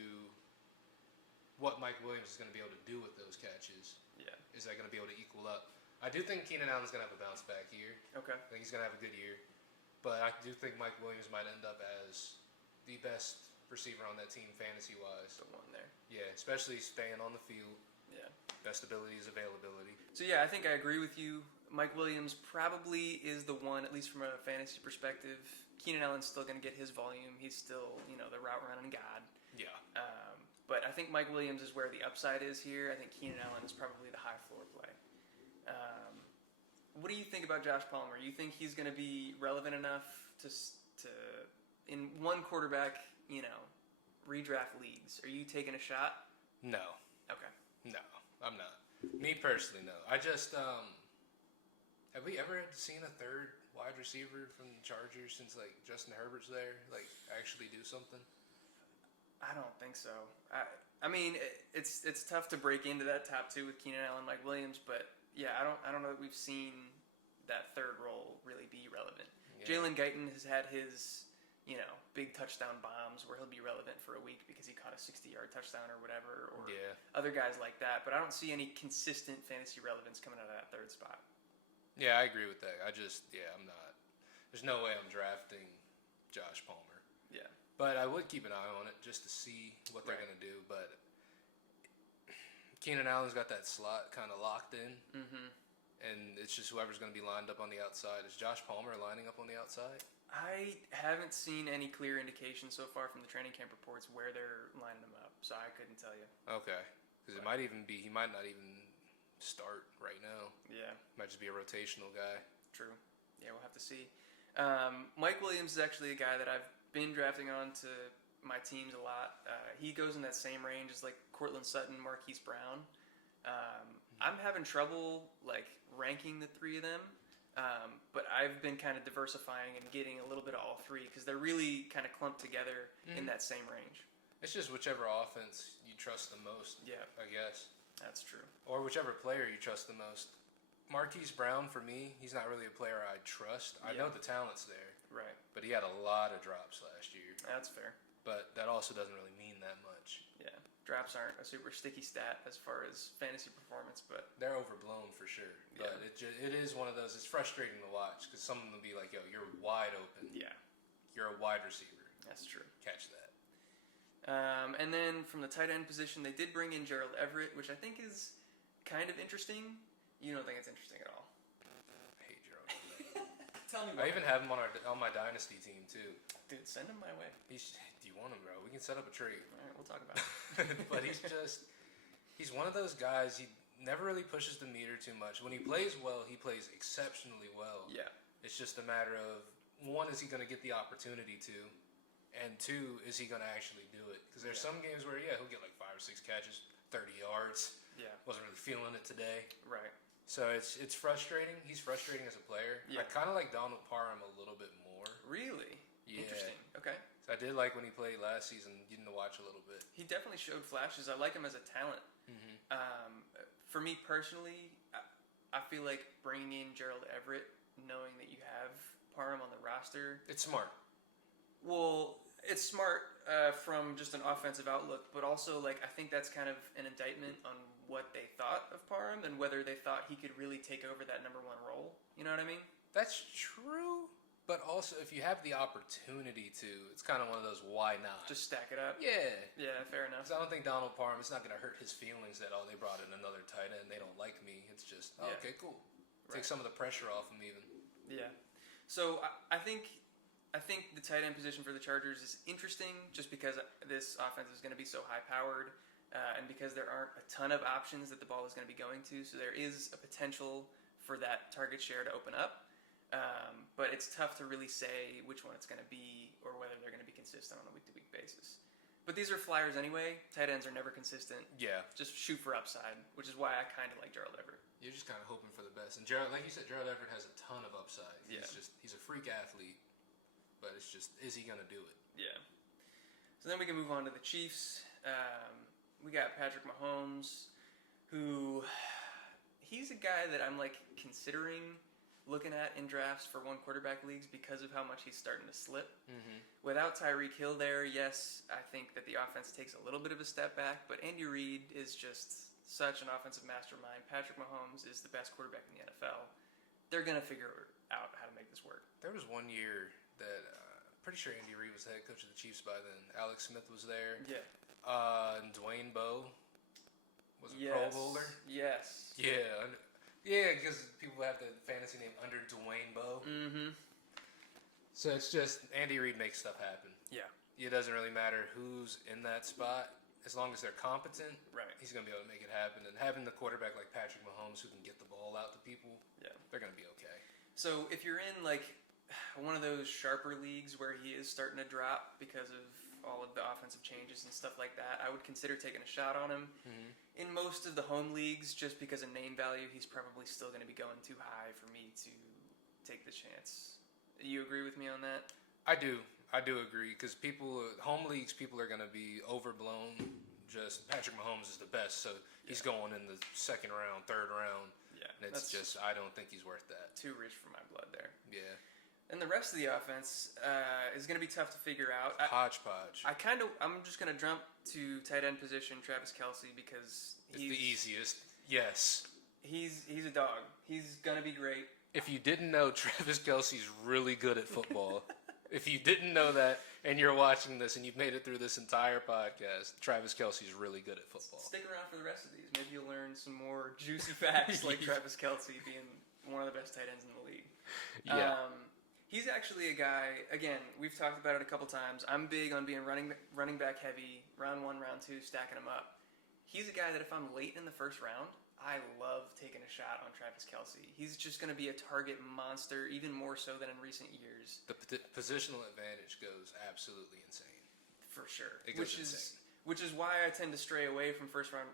what Mike Williams is going to be able to do with those catches? Yeah. Is that going to be able to equal up? I do think Keenan Allen's going to have a bounce back year. Okay. I think he's going to have a good year. But I do think Mike Williams might end up as the best receiver on that team fantasy-wise. The one there. Yeah, especially staying on the field. Yeah. Best ability is availability. So yeah, I think I agree with you. Mike Williams probably is the one, at least from a fantasy perspective. Keenan Allen's still going to get his volume. He's still, the route running god. Yeah. But I think Mike Williams is where the upside is here. I think Keenan Allen is probably the high floor play. What do you think about Josh Palmer? You think he's going to be relevant enough to in one quarterback, redraft leagues? Are you taking a shot? No. Okay. No, I'm not. Me personally, no. I just have we ever seen a 3rd wide receiver from the Chargers since Justin Herbert's there actually do something? I don't think so. I mean, it's tough to break into that top 2 with Keenan Allen, Mike Williams, but yeah, I don't know that we've seen that 3rd role really be relevant. Yeah. Jalen Guyton has had his big touchdown bombs where he'll be relevant for a week because he caught a 60-yard touchdown or whatever, or other guys like that. But I don't see any consistent fantasy relevance coming out of that 3rd spot. Yeah, I agree with that. I'm not. There's no way I'm drafting Josh Palmer. Yeah. But I would keep an eye on it just to see what they're going to do. But Keenan Allen's got that slot kind of locked in. Mm-hmm. And it's just whoever's going to be lined up on the outside. Is Josh Palmer lining up on the outside? I haven't seen any clear indication so far from the training camp reports where they're lining them up, so I couldn't tell you. Okay. Because it might even be, he might not even start right now. Yeah. Might just be a rotational guy. True. Yeah, we'll have to see. Mike Williams is actually a guy that I've been drafting on to my teams a lot. He goes in that same range as like Cortland Sutton, Marquise Brown. I'm having trouble like ranking the three of them, but I've been kind of diversifying and getting a little bit of all three because they're really kind of clumped together in that same range. It's just whichever offense you trust the most. Yeah, I guess that's true. Or whichever player you trust the most. Marquise Brown, for me, he's not really a player I trust. I know the talent's there, right? But he had a lot of drops last year. That's fair. But that also doesn't really mean that much. Yeah. Drops aren't a super sticky stat as far as fantasy performance, but they're overblown for sure. But it is one of those. It's frustrating to watch because someone will be like, "Yo, you're wide open. Yeah, you're a wide receiver. That's true. Catch that." And then from the tight end position, they did bring in Gerald Everett, which I think is kind of interesting. You don't think it's interesting at all? I hate Gerald Everett. Tell me why. I even have him on my dynasty team too. Dude, send him my way. Do you want him, bro? We can set up a trade. All right, we'll talk about it. But he's one of those guys, he never really pushes the meter too much. When he plays well, he plays exceptionally well. Yeah. It's just a matter of, one, is he going to get the opportunity to? And two, is he going to actually do it? Because there's some games where, he'll get like 5 or 6 catches, 30 yards. Yeah. Wasn't really feeling it today. Right. So it's frustrating. He's frustrating as a player. Yeah. I kind of like Donald Parham a little bit more. Really? Yeah. Interesting. Okay. So I did like when he played last season, getting to watch a little bit. He definitely showed flashes. I like him as a talent. Mm-hmm. For me personally, I feel like bringing in Gerald Everett, knowing that you have Parham on the roster. It's smart. Well, it's smart from just an offensive outlook, but also like I think that's kind of an indictment on what they thought of Parham and whether they thought he could really take over that number 1 role. You know what I mean? That's true. But also, if you have the opportunity to, it's kind of one of those, why not? Just stack it up? Yeah. Yeah, fair enough. Because I don't think Donald Parham, it's not going to hurt his feelings that, they brought in another tight end, they don't like me. It's just, okay, cool. Take some of the pressure off him even. Yeah. So, I think the tight end position for the Chargers is interesting just because this offense is going to be so high-powered and because there aren't a ton of options that the ball is going to be going to. So, there is a potential for that target share to open up. But it's tough to really say which one it's going to be or whether they're going to be consistent on a week-to-week basis. But these are flyers anyway. Tight ends are never consistent. Yeah. Just shoot for upside, which is why I kind of like Gerald Everett. You're just kind of hoping for the best. And Gerald, like you said, Gerald Everett has a ton of upside. Yeah. He's a freak athlete, but it's just, is he going to do it? Yeah. So then we can move on to the Chiefs. We got Patrick Mahomes, who he's a guy that I'm like considering looking at in drafts for 1 quarterback leagues because of how much he's starting to slip. Mm-hmm. Without Tyreek Hill there, yes, I think that the offense takes a little bit of a step back, but Andy Reid is just such an offensive mastermind. Patrick Mahomes is the best quarterback in the NFL. They're going to figure out how to make this work. There was one year that I'm pretty sure Andy Reid was the head coach of the Chiefs by then. Alex Smith was there. Yeah. And Dwayne Bowe was a Pro Bowler. Yes. Yeah. Yeah, because people have the fantasy name under Dwayne Bowe. Mm-hmm. So it's just, Andy Reid makes stuff happen. Yeah. It doesn't really matter who's in that spot. As long as they're competent, he's going to be able to make it happen. And having the quarterback like Patrick Mahomes who can get the ball out to people, they're going to be okay. So if you're in like one of those sharper leagues where he is starting to drop because of all of the offensive changes and stuff like that, I would consider taking a shot on him. Mm-hmm. In most of the home leagues, just because of name value, he's probably still going to be going too high for me to take the chance. You agree with me on that? I do agree because home leagues, people are going to be overblown. Just Patrick Mahomes is the best, so he's going in the 2nd round, 3rd round. Yeah, and it's just I don't think he's worth that. Too rich for my blood there. Yeah. And the rest of the offense is going to be tough to figure out. Hodgepodge. I'm just going to jump to tight end position, Travis Kelce, because it's the easiest. Yes. He's a dog. He's going to be great. If you didn't know, Travis Kelce's really good at football. If you didn't know that and you're watching this and you've made it through this entire podcast, Travis Kelce's really good at football. Stick around for the rest of these. Maybe you'll learn some more juicy facts like Travis Kelce being one of the best tight ends in the league. Yeah. He's actually a guy, again, we've talked about it a couple times. I'm big on being running back heavy, round 1, round 2, stacking them up. He's a guy that if I'm late in the first round, I love taking a shot on Travis Kelce. He's just going to be a target monster, even more so than in recent years. The positional advantage goes absolutely insane. For sure. It goes insane. Which is why I tend to stray away from first round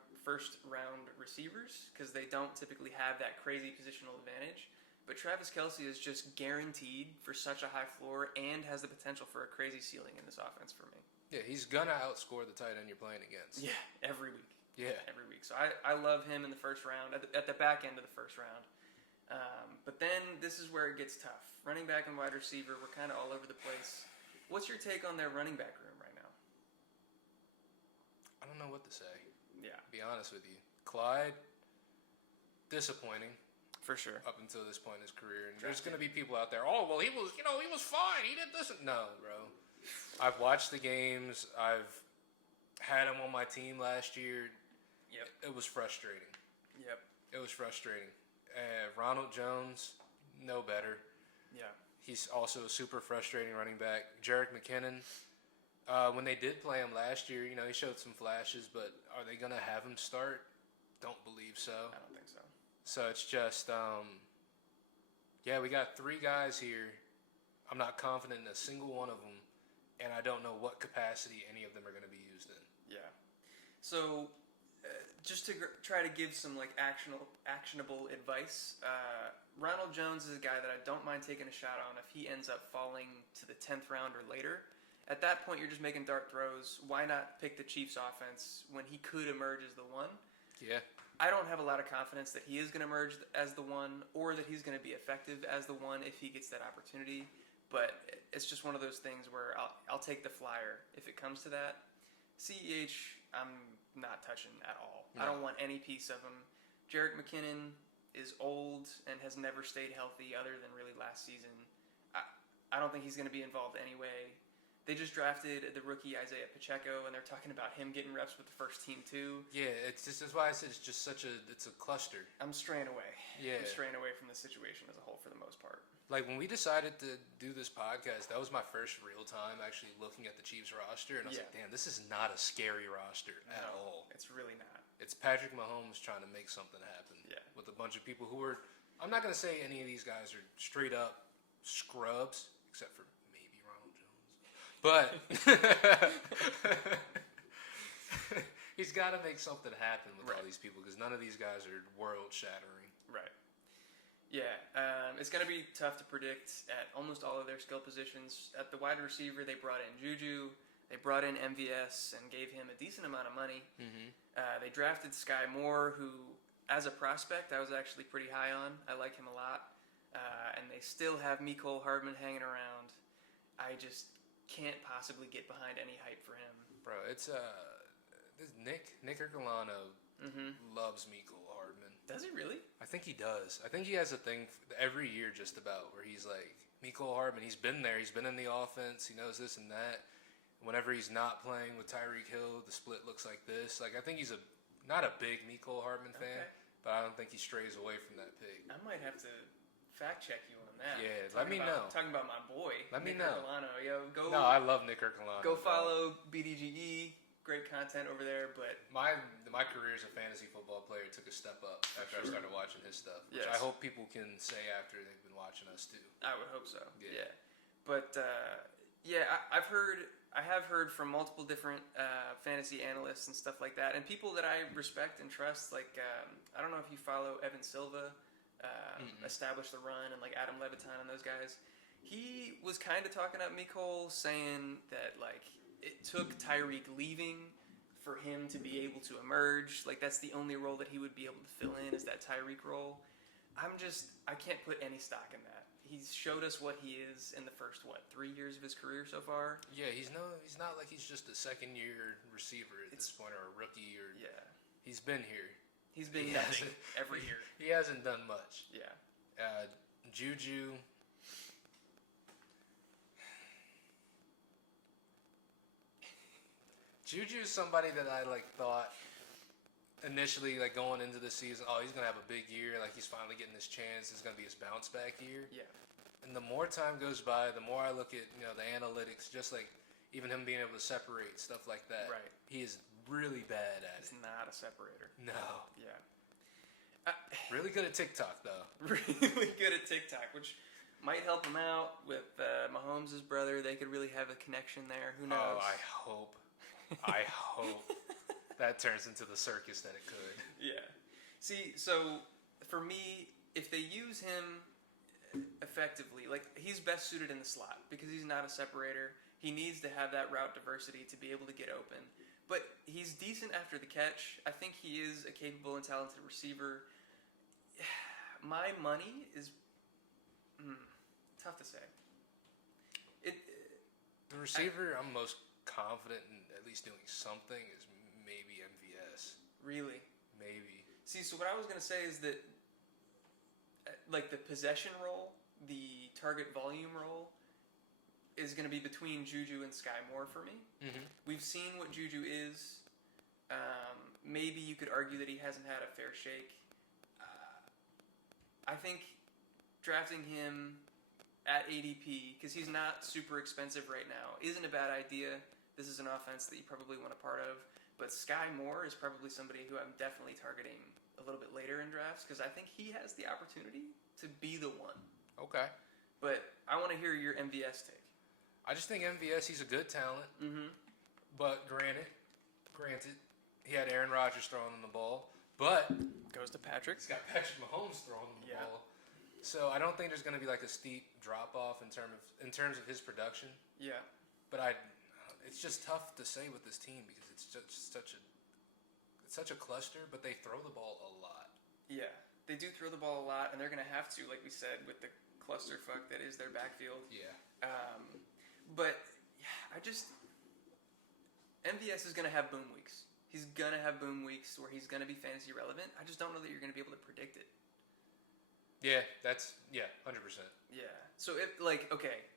receivers, because they don't typically have that crazy positional advantage. But Travis Kelce is just guaranteed for such a high floor and has the potential for a crazy ceiling in this offense for me. Yeah, he's gonna outscore the tight end you're playing against. Yeah, every week. Yeah. Every week. So I love him in the first round, at the back end of the first round. But then this is where it gets tough. Running back and wide receiver, we're kind of all over the place. What's your take on their running back room right now? I don't know what to say. Yeah. To be honest with you. Clyde, disappointing. For sure. Up until this point in his career. And there's going to be people out there, oh, well, he was fine. He did this. No, bro. I've watched the games. I've had him on my team last year. Yep. It was frustrating. Yep. It was frustrating. Ronald Jones, no better. Yeah. He's also a super frustrating running back. Jerick McKinnon, when they did play him last year, he showed some flashes, but are they going to have him start? Don't believe so. I don't think so. So it's just, we got 3 guys here. I'm not confident in a single one of them, and I don't know what capacity any of them are going to be used in. Yeah. So, just to try to give some actionable advice, Ronald Jones is a guy that I don't mind taking a shot on if he ends up falling to the 10th round or later. At that point, you're just making dart throws. Why not pick the Chiefs' offense when he could emerge as the one? Yeah. I don't have a lot of confidence that he is going to emerge as the one or that he's going to be effective as the one if he gets that opportunity. But it's just one of those things where I'll take the flyer if it comes to that. CEH, I'm not touching at all. No. I don't want any piece of him. Jerick McKinnon is old and has never stayed healthy other than really last season. I don't think he's going to be involved anyway. They just drafted the rookie Isaiah Pacheco, and they're talking about him getting reps with the first team too. Yeah, that's why I said it's just it's a cluster. I'm straying away. Yeah. I'm straying away from the situation as a whole for the most part. Like when we decided to do this podcast, that was my first real time actually looking at the Chiefs roster, and I was like, damn, this is not a scary roster at all. It's really not. It's Patrick Mahomes trying to make something happen. Yeah. With a bunch of people who are, I'm not going to say any of these guys are straight up scrubs, except for maybe Ronald Jones. But he's got to make something happen with all these people because none of these guys are world shattering. Right. Yeah. It's going to be tough to predict at almost all of their skill positions. At the wide receiver, they brought in Juju. They brought in MVS and gave him a decent amount of money. Mm-hmm. They drafted Sky Moore, who, as a prospect, I was actually pretty high on. I like him a lot. And they still have Mecole Hardman hanging around. I just can't possibly get behind any hype for him. Bro, it's this Nick Ercolano loves Mecole Hardman. Does he really? I think he does. I think he has a thing every year just about where he's like, Mecole Hardman, he's been there. He's been in the offense. He knows this and that. Whenever he's not playing with Tyreek Hill, the split looks like this. Like, I think he's not a big Mecole Hardman fan, but I don't think he strays away from that pick. I might have to fact check you on that. Yeah, let me know. Talking about my boy, Nick Ercolano. No, I love Nick Ercolano. Go follow BDGE. Great content over there, but my career as a fantasy football player took a step up after I started watching his stuff, which I hope people can say after they've been watching us too. I would hope so. Yeah. But I have heard from multiple different fantasy analysts and stuff like that, and people that I respect and trust. Like I don't know if you follow Evan Silva, Establish the Run, and like Adam Levitan and those guys. He was kind of talking up Mecole, saying that like it took Tyreek leaving for him to be able to emerge. Like that's the only role that he would be able to fill in is that Tyreek role. I can't put any stock in that. He's showed us what he is in the first 3 years of his career so far. Yeah, he's not like he's just a second year receiver at this point or a rookie or he's been here. He's been nothing every year. He hasn't done much. Yeah. Juju. Juju's somebody that I thought initially, like, going into the season, oh, he's going to have a big year. Like, he's finally getting his chance. It's going to be his bounce back year. Yeah. And the more time goes by, the more I look at, the analytics, just like even him being able to separate, stuff like that. Right. He is really bad at it. He's not a separator. No. Yeah. Really good at TikTok, though. Really good at TikTok, which might help him out with Mahomes' brother. They could really have a connection there. Who knows? Oh, I hope. I hope that turns into the circus that it could. Yeah. See, so for me, if they use him effectively, like, he's best suited in the slot because he's not a separator. He needs to have that route diversity to be able to get open. But he's decent after the catch. I think he is a capable and talented receiver. My money is tough to say. The receiver I'm most confident in at least doing something is maybe MVS. Really? Maybe. See, so what I was going to say is that, like, the possession role, the target volume role, is going to be between Juju and Sky Moore for me. Mm-hmm. We've seen what Juju is. Maybe you could argue that he hasn't had a fair shake. I think drafting him at ADP, because he's not super expensive right now, isn't a bad idea. This is an offense that you probably want a part of. But Sky Moore is probably somebody who I'm definitely targeting a little bit later in drafts because I think he has the opportunity to be the one. Okay. But I want to hear your MVS take. I just think MVS, he's a good talent. Mm-hmm. But granted, he had Aaron Rodgers throwing him the ball. But Goes to Patrick. he's got Patrick Mahomes throwing him the ball. So I don't think there's going to be like a steep drop off in terms of his production. Yeah. But it's just tough to say with this team because it's just such a cluster. But they throw the ball a lot. Yeah, they do throw the ball a lot, and they're going to have to, like we said, with the clusterfuck that is their backfield. Yeah. But MVS is going to have boom weeks. He's going to have boom weeks where he's going to be fantasy relevant. I just don't know that you're going to be able to predict it. Yeah, 100%. Yeah. So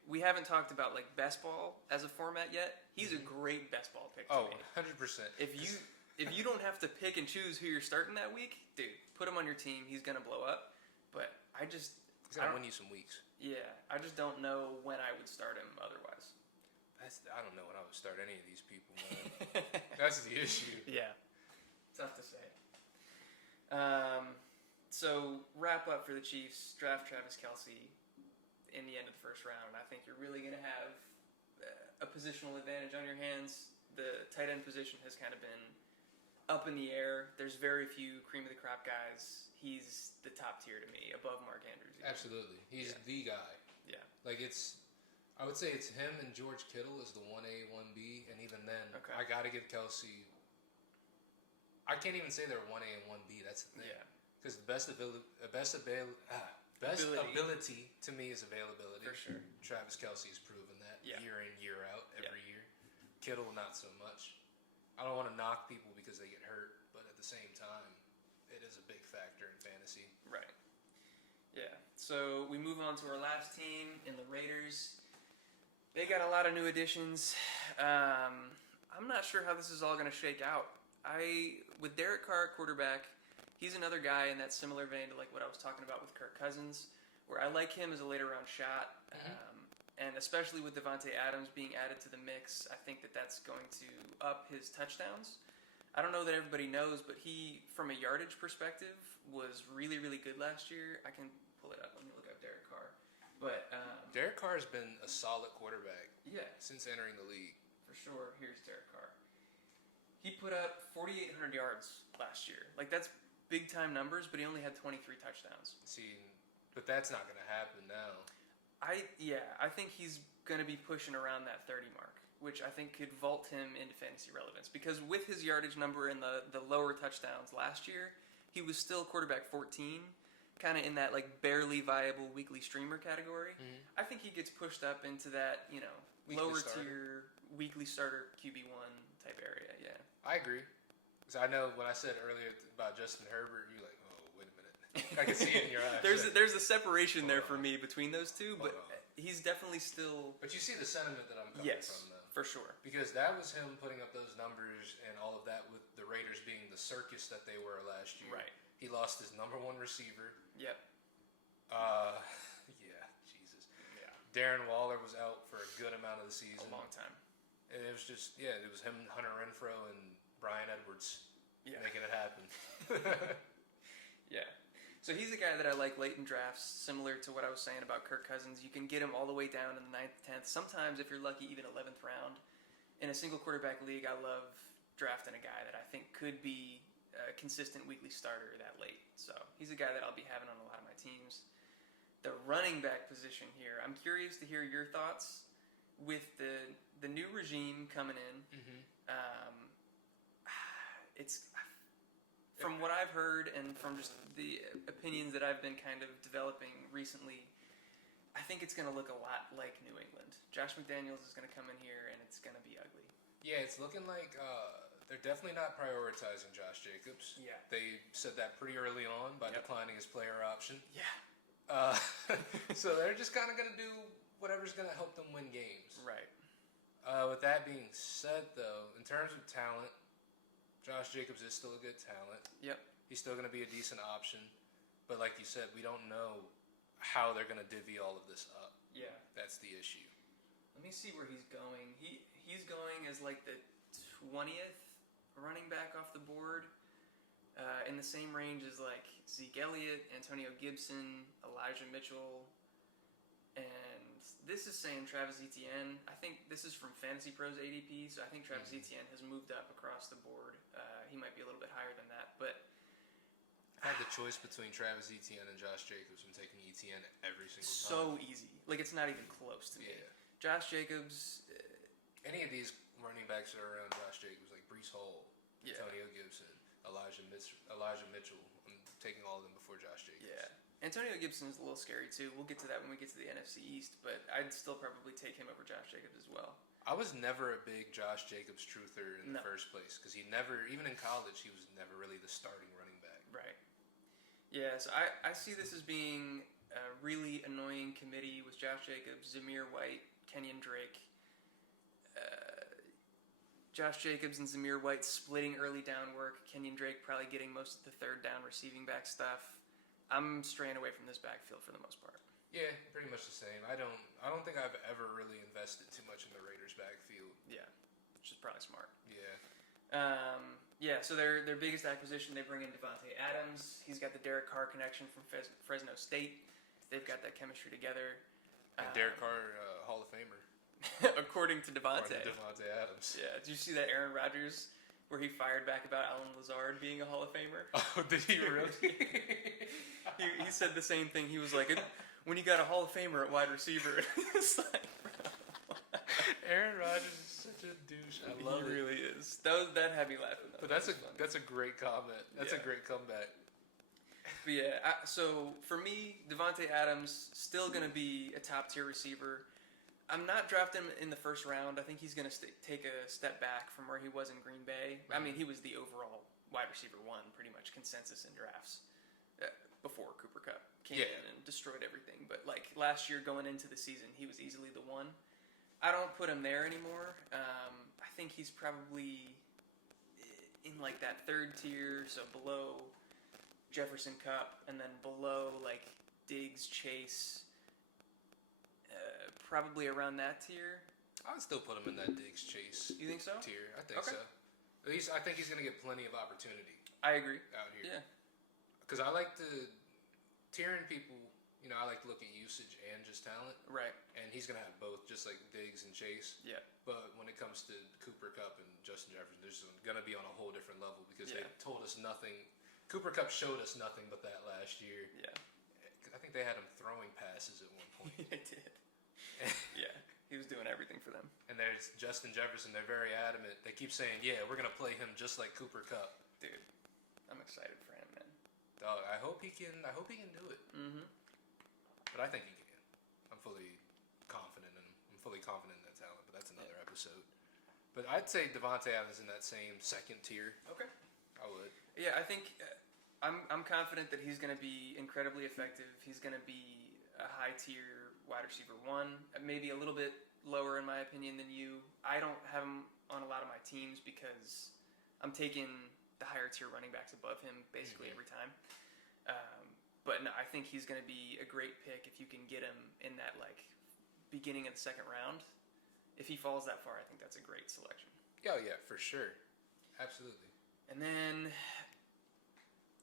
we haven't talked about like best ball as a format yet. He's a great best ball pick to me. 100%. If you don't have to pick and choose who you're starting that week, dude, put him on your team. He's going to blow up. But he's going to win you some weeks. Yeah, I just don't know when I would start him otherwise. I don't know when I would start any of these people, man. That's the issue. Yeah. Tough to say. So, wrap up for the Chiefs. Draft Travis Kelce in the end of the first round. I think you're really going to have a positional advantage on your hands. The tight end position has kind of been up in the air. There's very few cream of the crop guys. He's the top tier to me, above Mark Andrews. Even. Absolutely. He's the guy. Yeah. Like, I would say it's him and George Kittle is the 1A, 1B, and even then, okay. I got to give Kelce. I can't even say they're 1A and 1B. That's the thing. Yeah. Because the best ability to me is availability. For sure. Travis Kelce has proven that year in, year out, every year. Kittle, not so much. I don't want to knock people because they get hurt, but at the same time, it is a big factor in fantasy. Right. Yeah. So we move on to our last team in the Raiders. They got a lot of new additions. I'm not sure how this is all going to shake out. With Derek Carr at quarterback, he's another guy in that similar vein to like what I was talking about with Kirk Cousins, where I like him as a later round shot. And especially with Devontae Adams being added to the mix, I think that that's going to up his touchdowns. I don't know that everybody knows, but he, from a yardage perspective, was really, really good last year. I can pull it up. Let me look up Derek Carr. But Derek Carr has been a solid quarterback since entering the league. For sure. Here's Derek Carr. He put up 4,800 yards last year. Like, that's big-time numbers, but he only had 23 touchdowns. See, but that's not going to happen now. I think he's going to be pushing around that 30 mark, which I think could vault him into fantasy relevance. Because with his yardage number and the lower touchdowns last year, he was still quarterback 14, kind of in that like barely viable weekly streamer category. I think he gets pushed up into that, lower tier weekly starter QB1 type area. Yeah, I agree. Because I know when I said earlier about Justin Herbert, you're like, oh, wait a minute. I can see it in your eyes. There's a separation there for me between those two, but he's definitely still. But you see the sentiment that I'm coming from, though. For sure. Because that was him putting up those numbers and all of that with the Raiders being the circus that they were last year. Right. He lost his number one receiver. Yep. Yeah, Jesus. Yeah. Darren Waller was out for a good amount of the season. A long time. And it was just, it was him, Hunter Renfrow, and Bryan Edwards making it happen. Yeah. So he's a guy that I like late in drafts, similar to what I was saying about Kirk Cousins. You can get him all the way down in the 9th, 10th. Sometimes, if you're lucky, even 11th round. In a single quarterback league, I love drafting a guy that I think could be a consistent weekly starter that late. So he's a guy that I'll be having on a lot of my teams. The running back position here, I'm curious to hear your thoughts with the new regime coming in. Mm-hmm. It's... From what I've heard and from just the opinions that I've been kind of developing recently, I think it's going to look a lot like New England. Josh McDaniels is going to come in here and it's going to be ugly. Yeah, it's looking like they're definitely not prioritizing Josh Jacobs. Yeah. They said that pretty early on by declining his player option. Yeah. So they're just kind of going to do whatever's going to help them win games. Right. With that being said, though, in terms of talent, Josh Jacobs is still a good talent. Yep. He's still going to be a decent option. But like you said, we don't know how they're going to divvy all of this up. Yeah. That's the issue. Let me see where he's going. He's going as like the 20th running back off the board. In the same range as like Zeke Elliott, Antonio Gibson, Elijah Mitchell, and this is saying Travis Etienne. I think this is from Fantasy Pros ADP, so I think Travis Etienne has moved up across the board. He might be a little bit higher than that, but I had the choice between Travis Etienne and Josh Jacobs. I'm taking Etienne every single time. So easy. Like, it's not even close to me. Yeah. Josh Jacobs... Any of these running backs that are around Josh Jacobs, like Breece Hall, Antonio Gibson, Elijah Mitchell, I'm taking all of them before Josh Jacobs. Yeah. Antonio Gibson is a little scary, too. We'll get to that when we get to the NFC East, but I'd still probably take him over Josh Jacobs as well. I was never a big Josh Jacobs truther in the first place, because he never, even in college, he was never really the starting running back. Right. Yeah, so I see this as being a really annoying committee with Josh Jacobs, Zamir White, Kenyon Drake. Josh Jacobs and Zamir White splitting early down work, Kenyon Drake probably getting most of the third down receiving back stuff. I'm straying away from this backfield for the most part. Yeah, pretty much the same. I don't think I've ever really invested too much in the Raiders backfield. Yeah, which is probably smart. Yeah. So their biggest acquisition, they bring in Devontae Adams. He's got the Derek Carr connection from Fresno State. They've got that chemistry together. And Derek Carr, Hall of Famer. According to Devontae. Devontae Adams. Yeah. Did you see that Aaron Rodgers where he fired back about Alan Lazard being a Hall of Famer? Oh, did he really? he said the same thing. He was like, when you got a Hall of Famer at wide receiver, it's like, Aaron Rodgers is such a douche. I love it. He really is. That had me laughing. But that's a great comment. That's a great comeback. But yeah, so for me, Devontae Adams still going to be a top tier receiver. I'm not drafting him in the first round. I think he's going to take a step back from where he was in Green Bay. I mean, he was the overall wide receiver one, pretty much consensus in drafts before Cooper Kupp came in and destroyed everything. But like last year going into the season, he was easily the one. I don't put him there anymore. I think he's probably in like that third tier, so below Jefferson Kupp, and then below like Diggs, Chase, probably around that tier. I would still put him in that Diggs Chase. You think so? Tier. I think so. At least I think he's going to get plenty of opportunity. I agree. Out here. Yeah. Because I like to tiering people. You know, I like to look at usage and just talent. Right. And he's going to have both, just like Diggs and Chase. Yeah. But when it comes to Cooper Kupp and Justin Jefferson, they're just going to be on a whole different level because they told us nothing. Cooper Kupp showed us nothing but that last year. Yeah. I think they had him throwing passes at one point. They did. Yeah. He was doing everything for them. And there's Justin Jefferson. They're very adamant. They keep saying, "Yeah, we're going to play him just like Cooper Kupp." Dude, I'm excited for him, man. Dog, I hope he can do it. Mm-hmm. But I think he can. I'm fully confident in him. I'm fully confident in that talent, but that's another episode. But I'd say Devontae Adams in that same second tier. Okay. I would. Yeah, I think I'm confident that he's going to be incredibly effective. He's going to be a high tier wide receiver one, maybe a little bit lower in my opinion than you. I don't have him on a lot of my teams because I'm taking the higher tier running backs above him basically every time. But no, I think he's going to be a great pick if you can get him in that like beginning of the second round. If he falls that far, I think that's a great selection. Oh yeah, for sure, absolutely. And then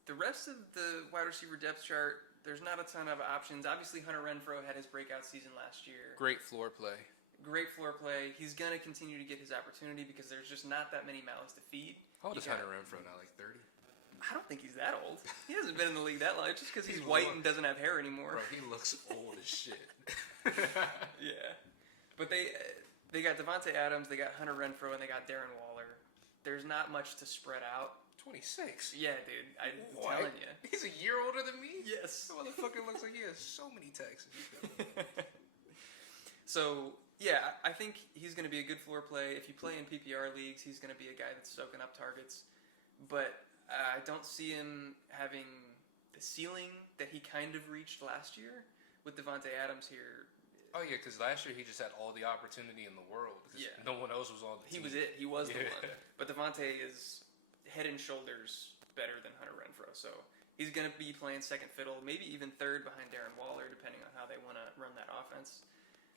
the rest of the wide receiver depth chart, there's not a ton of options. Obviously, Hunter Renfrow had his breakout season last year. Great floor play. Great floor play. He's going to continue to get his opportunity because there's just not that many mouths to feed. How old is Hunter Renfrow now? Like 30? I don't think he's that old. He hasn't been in the league that long. It's just because he's white and doesn't have hair anymore. Bro, he looks old as shit. Yeah. But they got Devontae Adams, they got Hunter Renfrow, and they got Darren Waller. There's not much to spread out. 26? Yeah, dude. I'm telling you. He's a year older than me? Yes. This motherfucker looks like he has so many Texans. So, yeah, I think he's going to be a good floor play. If you play in PPR leagues, he's going to be a guy that's soaking up targets. But I don't see him having the ceiling that he kind of reached last year with Devontae Adams here. Oh, yeah, because last year he just had all the opportunity in the world. Yeah. No one else was on the team. He was it. He was the one. But Devontae is head and shoulders better than Hunter Renfrow. So he's going to be playing second fiddle, maybe even third behind Darren Waller, depending on how they want to run that offense.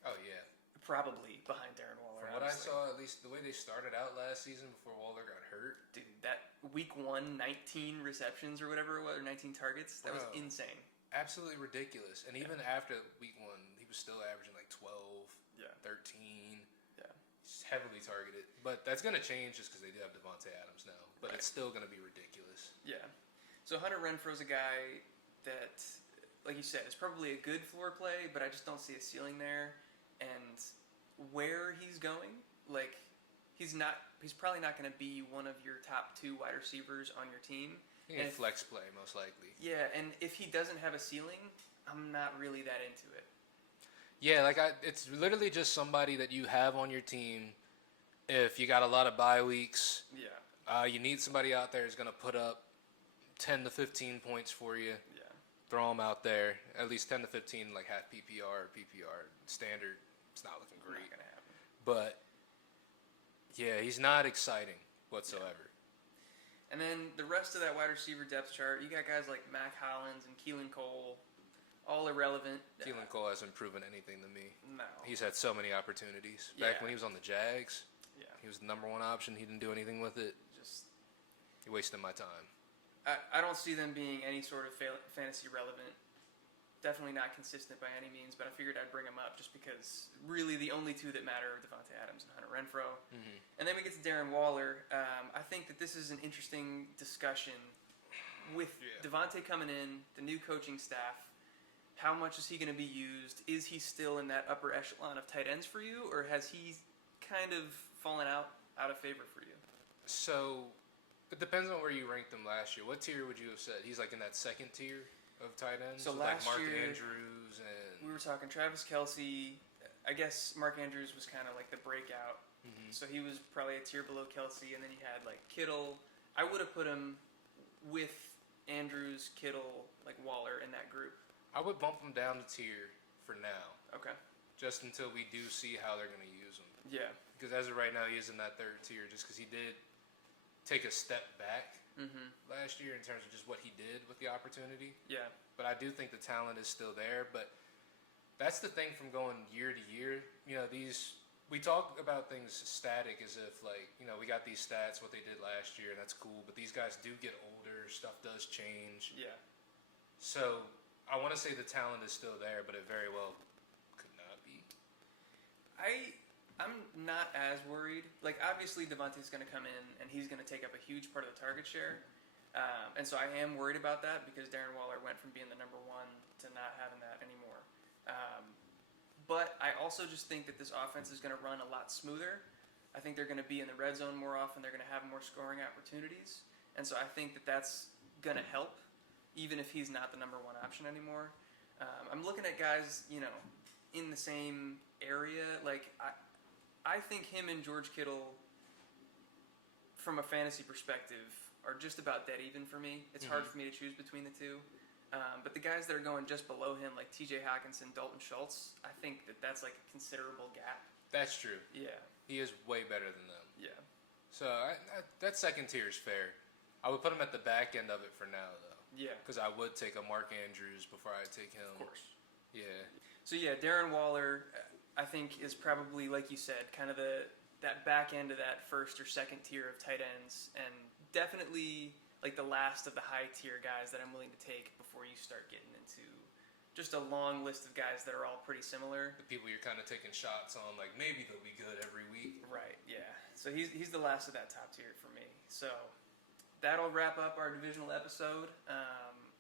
Oh, yeah. Probably behind Darren Waller. From what I saw, at least the way they started out last season before Waller got hurt. Dude, that week 1, 19 receptions or whatever it was, or 19 targets, that was insane. Absolutely ridiculous. And even after week 1, he was still averaging like 12, 13. Yeah. He's heavily targeted. But that's going to change just because they do have Devontae Adams now. But it's still going to be ridiculous. Yeah. So Hunter Renfrow's a guy that, like you said, is probably a good floor play, but I just don't see a ceiling there. And where he's going, like, he's probably not going to be one of your top 2 wide receivers on your team. He can flex play, most likely. Yeah, and if he doesn't have a ceiling, I'm not really that into it. Yeah, it's literally just somebody that you have on your team if you got a lot of bye weeks. Yeah. You need somebody out there who's going to put up 10 to 15 points for you. Yeah. Throw them out there. At least 10 to 15, like half PPR or PPR standard. It's not looking great. Not gonna happen. But, yeah, he's not exciting whatsoever. Yeah. And then the rest of that wide receiver depth chart, you got guys like Mac Hollins and Keelan Cole, all irrelevant. Keelan Cole hasn't proven anything to me. No. He's had so many opportunities. Back when he was on the Jags, he was the number 1 option. He didn't do anything with it. He wasted my time. I don't see them being any sort of fantasy relevant. Definitely not consistent by any means, but I figured I'd bring him up just because really the only 2 that matter are Devontae Adams and Hunter Renfrow. Mm-hmm. And then we get to Darren Waller. I think that this is an interesting discussion with Devontae coming in, the new coaching staff. How much is he going to be used? Is he still in that upper echelon of tight ends for you, or has he kind of fallen out of favor for you? So it depends on where you ranked him last year. What tier would you have said? He's like in that second tier of tight ends? So like last Mark year, Andrews and we were talking Travis Kelce. I guess Mark Andrews was kind of like the breakout. Mm-hmm. So he was probably a tier below Kelce, and then you had like Kittle. I would have put him with Andrews, Kittle, like Waller in that group. I would bump him down to tier for now. Okay. Just until we do see how they're going to use him. Yeah. Because as of right now, he is in that third tier just because he did take a step back last year in terms of just what he did with the opportunity. Yeah. But I do think the talent is still there. But that's the thing from going year to year. You know, we talk about things static as if, like, you know, we got these stats, what they did last year, and that's cool. But these guys do get older. Stuff does change. Yeah. So I want to say the talent is still there, but it very well could not be. I'm not as worried. Like, obviously, Devontae's going to come in, and he's going to take up a huge part of the target share. And so I am worried about that because Darren Waller went from being the number 1 to not having that anymore. But I also just think that this offense is going to run a lot smoother. I think they're going to be in the red zone more often. They're going to have more scoring opportunities. And so I think that that's going to help, even if he's not the number 1 option anymore. I'm looking at guys, you know, in the same area. Like, I think him and George Kittle, from a fantasy perspective, are just about dead even for me. It's hard for me to choose between the 2. But the guys that are going just below him, like T.J. Hawkinson, Dalton Schultz, I think that that's like a considerable gap. That's true. Yeah. He is way better than them. Yeah. So that second tier is fair. I would put him at the back end of it for now, though. Yeah. Because I would take a Mark Andrews before I take him. Of course. Yeah. So yeah, Darren Waller, I think, is probably, like you said, kind of that back end of that first or second tier of tight ends, and definitely like the last of the high tier guys that I'm willing to take before you start getting into just a long list of guys that are all pretty similar. The people you're kind of taking shots on, like maybe they'll be good every week. Right, yeah. So he's the last of that top tier for me. So that'll wrap up our divisional episode.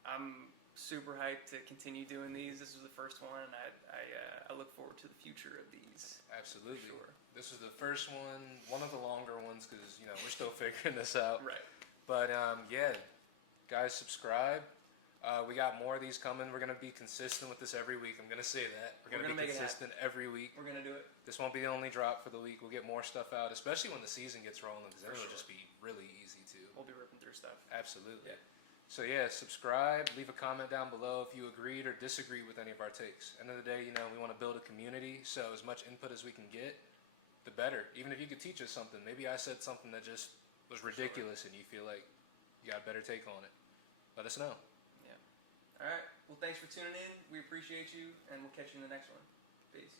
I'm super hyped to continue doing these. This was the first one, and I look forward to the future of these. Absolutely. Sure. This was the first one of the longer ones because, we're still figuring this out. Right. But, yeah, guys, subscribe. We got more of these coming. We're going to be consistent with this every week. I'm going to say that. We're going to be consistent every week. We're going to do it. This won't be the only drop for the week. We'll get more stuff out, especially when the season gets rolling, because then it'll just be really easy to. We'll be ripping through stuff. Absolutely. Yeah. So, yeah, subscribe. Leave a comment down below if you agreed or disagreed with any of our takes. End of the day, we want to build a community, so as much input as we can get, the better. Even if you could teach us something. Maybe I said something that just was ridiculous and you feel like you got a better take on it. Let us know. All right. Well, thanks for tuning in. We appreciate you, and we'll catch you in the next one. Peace.